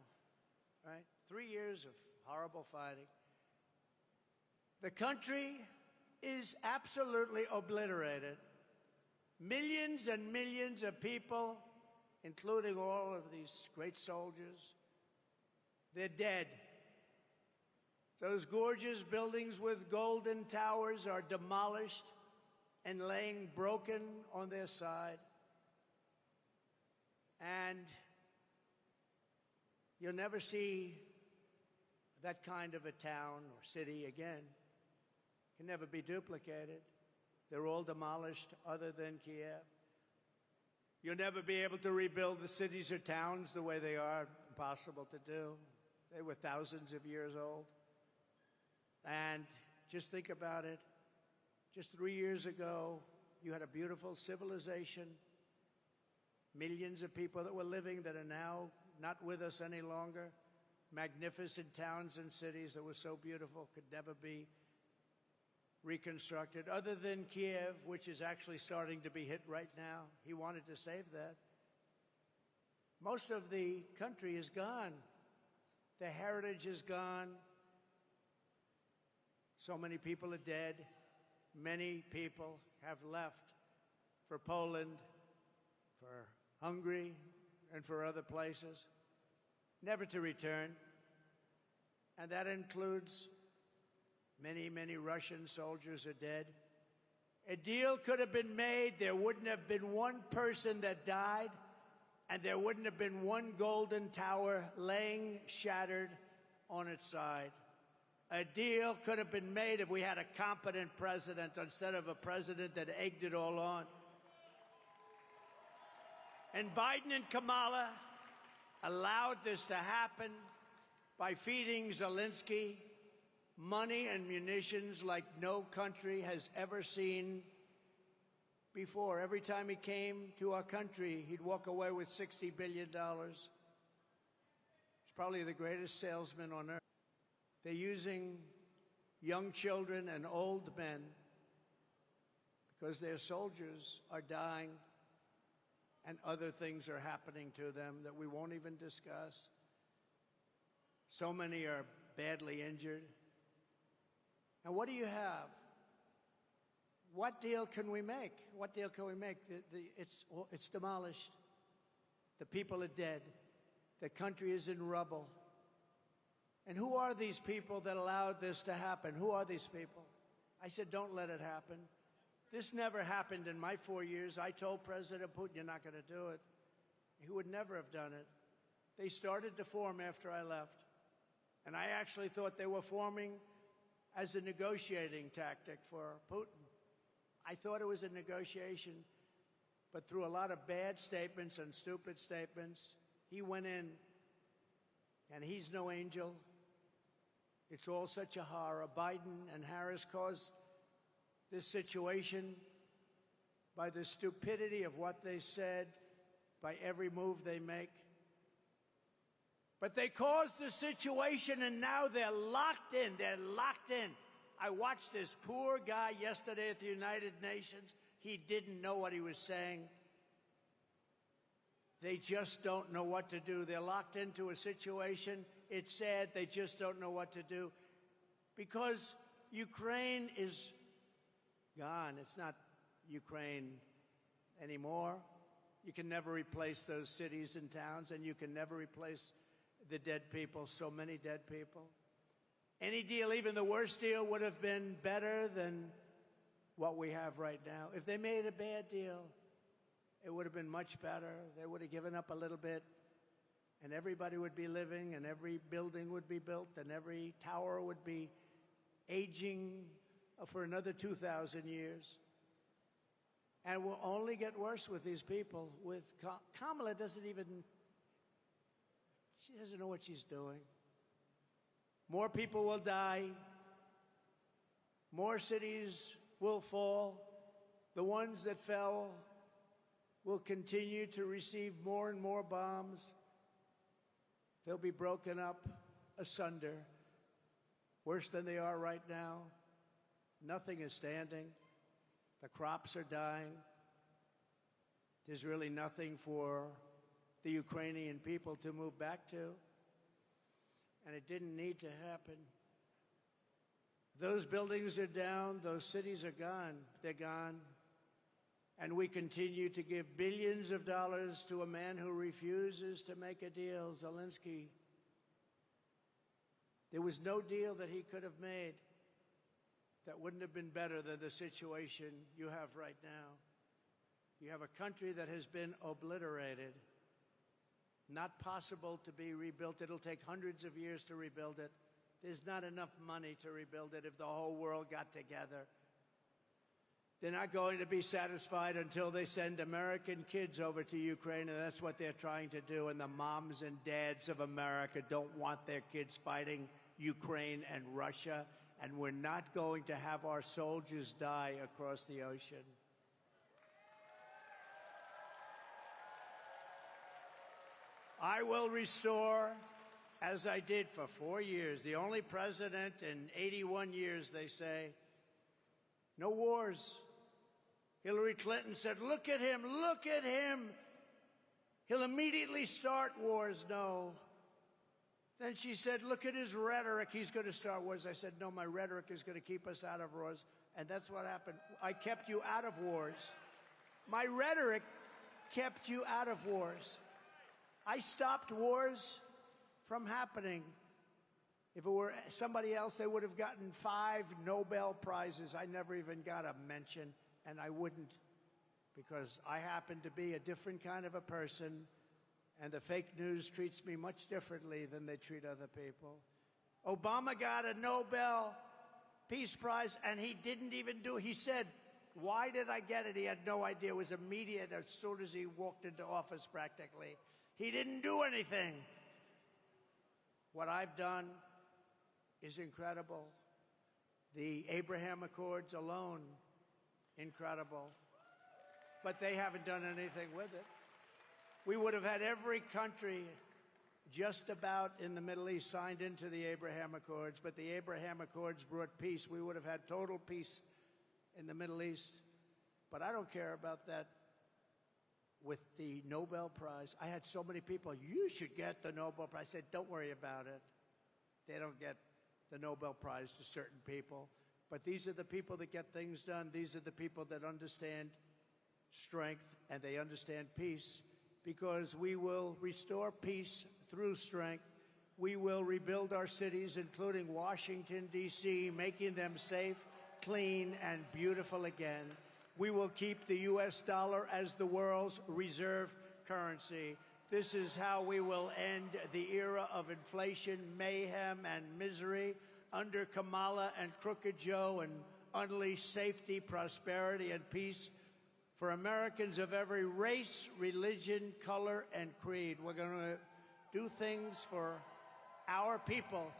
right? 3 years of horrible fighting. The country is absolutely obliterated. Millions and millions of people, including all of these great soldiers, they're dead. Those gorgeous buildings with golden towers are demolished and laying broken on their side. And you'll never see that kind of a town or city again. Can never be duplicated. They're all demolished other than Kiev. You'll never be able to rebuild the cities or towns the way they are. Impossible to do. They were thousands of years old. And just think about it. Just 3 years ago, you had a beautiful civilization. Millions of people that were living that are now not with us any longer. Magnificent towns and cities that were so beautiful could never be reconstructed, other than Kiev, which is actually starting to be hit right now. He wanted to save that. Most of the country is gone. The heritage is gone. So many people are dead. Many people have left for Poland, for Hungary, and for other places, never to return. And that includes many, many Russian soldiers are dead. A deal could have been made. There wouldn't have been one person that died, and there wouldn't have been one golden tower laying shattered on its side. A deal could have been made if we had a competent president instead of a president that egged it all on. And Biden and Kamala allowed this to happen by feeding Zelensky money and munitions like no country has ever seen before. Every time he came to our country, he'd walk away with $60 billion. He's probably the greatest salesman on earth. They're using young children and old men because their soldiers are dying and other things are happening to them that we won't even discuss. So many are badly injured. And what do you have? What deal can we make? What deal can we make? It's demolished. The people are dead. The country is in rubble. And who are these people that allowed this to happen? Who are these people? I said, don't let it happen. This never happened in my 4 years. I told President Putin, you're not going to do it. He would never have done it. They started to form after I left. And I actually thought they were forming as a negotiating tactic for Putin. I thought it was a negotiation. But through a lot of bad statements and stupid statements, he went in. And he's no angel. It's all such a horror. Biden and Harris caused this situation by the stupidity of what they said, by every move they make. But they caused the situation, and now they're locked in. They're locked in. I watched this poor guy yesterday at the United Nations. He didn't know what he was saying. They just don't know what to do. They're locked into a situation. It's sad. They just don't know what to do. Because Ukraine is gone. It's not Ukraine anymore. You can never replace those cities and towns, and you can never replace the dead people, so many dead people. Any deal, even the worst deal, would have been better than what we have right now. If they made a bad deal, it would have been much better. They would have given up a little bit, and everybody would be living, and every building would be built, and every tower would be aging for another 2,000 years. And it will only get worse with these people. With Kamala she doesn't know what she's doing. More people will die. More cities will fall. The ones that fell will continue to receive more and more bombs. They'll be broken up asunder, worse than they are right now. Nothing is standing. The crops are dying. There's really nothing for the Ukrainian people to move back to. And it didn't need to happen. Those buildings are down. Those cities are gone. They're gone. And we continue to give billions of dollars to a man who refuses to make a deal, Zelensky. There was no deal that he could have made that wouldn't have been better than the situation you have right now. You have a country that has been obliterated, not possible to be rebuilt. It'll take hundreds of years to rebuild it. There's not enough money to rebuild it if the whole world got together. They're not going to be satisfied until they send American kids over to Ukraine, and that's what they're trying to do. And the moms and dads of America don't want their kids fighting Ukraine and Russia. And we're not going to have our soldiers die across the ocean. I will restore, as I did for 4 years, the only president in 81 years, they say, no wars. Hillary Clinton said, look at him, look at him. He'll immediately start wars. No. Then she said, look at his rhetoric. He's going to start wars. I said, no, my rhetoric is going to keep us out of wars. And that's what happened. I kept you out of wars. My rhetoric kept you out of wars. I stopped wars from happening. If it were somebody else, they would have gotten 5 Nobel Prizes. I never even got a mention, and I wouldn't, because I happen to be a different kind of a person, and the fake news treats me much differently than they treat other people. Obama got a Nobel Peace Prize, and he didn't even do it. He said, why did I get it? He had no idea. It was immediate as soon as he walked into office, practically. He didn't do anything. What I've done is incredible. The Abraham Accords alone, incredible. But they haven't done anything with it. We would have had every country just about in the Middle East signed into the Abraham Accords, but the Abraham Accords brought peace. We would have had total peace in the Middle East. But I don't care about that with the Nobel Prize. I had so many people, you should get the Nobel Prize. I said, don't worry about it. They don't get the Nobel Prize to certain people. But these are the people that get things done. These are the people that understand strength and they understand peace, because we will restore peace through strength. We will rebuild our cities, including Washington, D.C., making them safe, clean, and beautiful again. We will keep the U.S. dollar as the world's reserve currency. This is how we will end the era of inflation, mayhem, and misery under Kamala and Crooked Joe, and unleash safety, prosperity, and peace for Americans of every race, religion, color, and creed. We're going to do things for our people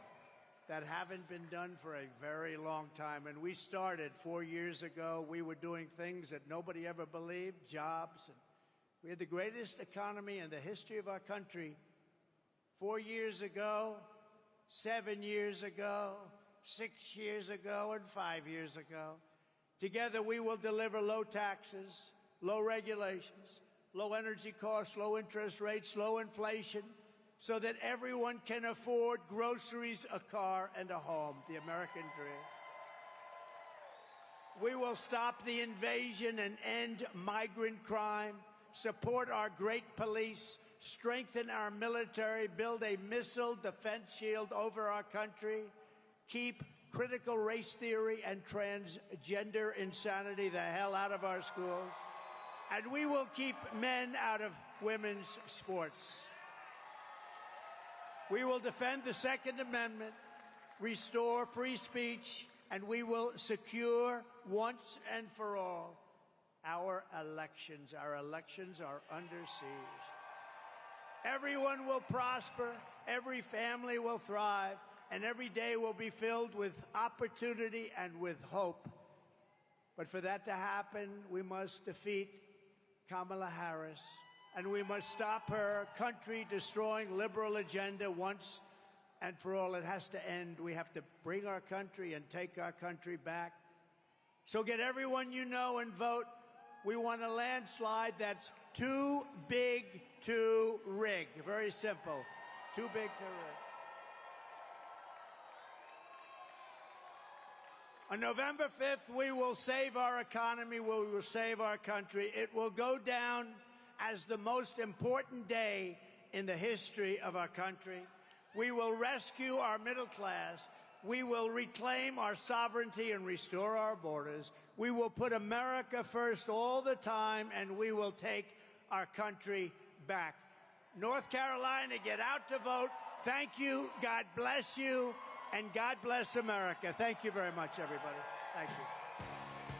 that haven't been done for a very long time. And we started 4 years ago. We were doing things that nobody ever believed, jobs. And we had the greatest economy in the history of our country 4 years ago, 7 years ago, 6 years ago, and 5 years ago. Together, we will deliver low taxes, low regulations, low energy costs, low interest rates, low inflation, so that everyone can afford groceries, a car, and a home, the American dream. We will stop the invasion and end migrant crime, support our great police, strengthen our military, build a missile defense shield over our country, keep critical race theory and transgender insanity the hell out of our schools, and we will keep men out of women's sports. We will defend the Second Amendment, restore free speech, and we will secure once and for all our elections. Our elections are under siege. Everyone will prosper, every family will thrive, and every day will be filled with opportunity and with hope. But for that to happen, we must defeat Kamala Harris, and we must stop her country-destroying liberal agenda once and for all. It has to end. We have to bring our country and take our country back. So get everyone you know and vote. We want a landslide that's too big to rig. Very simple. Too big to rig. On November 5th, we will save our economy. We will save our country. It will go down as the most important day in the history of our country. We will rescue our middle class. We will reclaim our sovereignty and restore our borders. We will put America first all the time, and we will take our country back. North Carolina, get out to vote. Thank you. God bless you. And God bless America. Thank you very much, everybody. Thank you.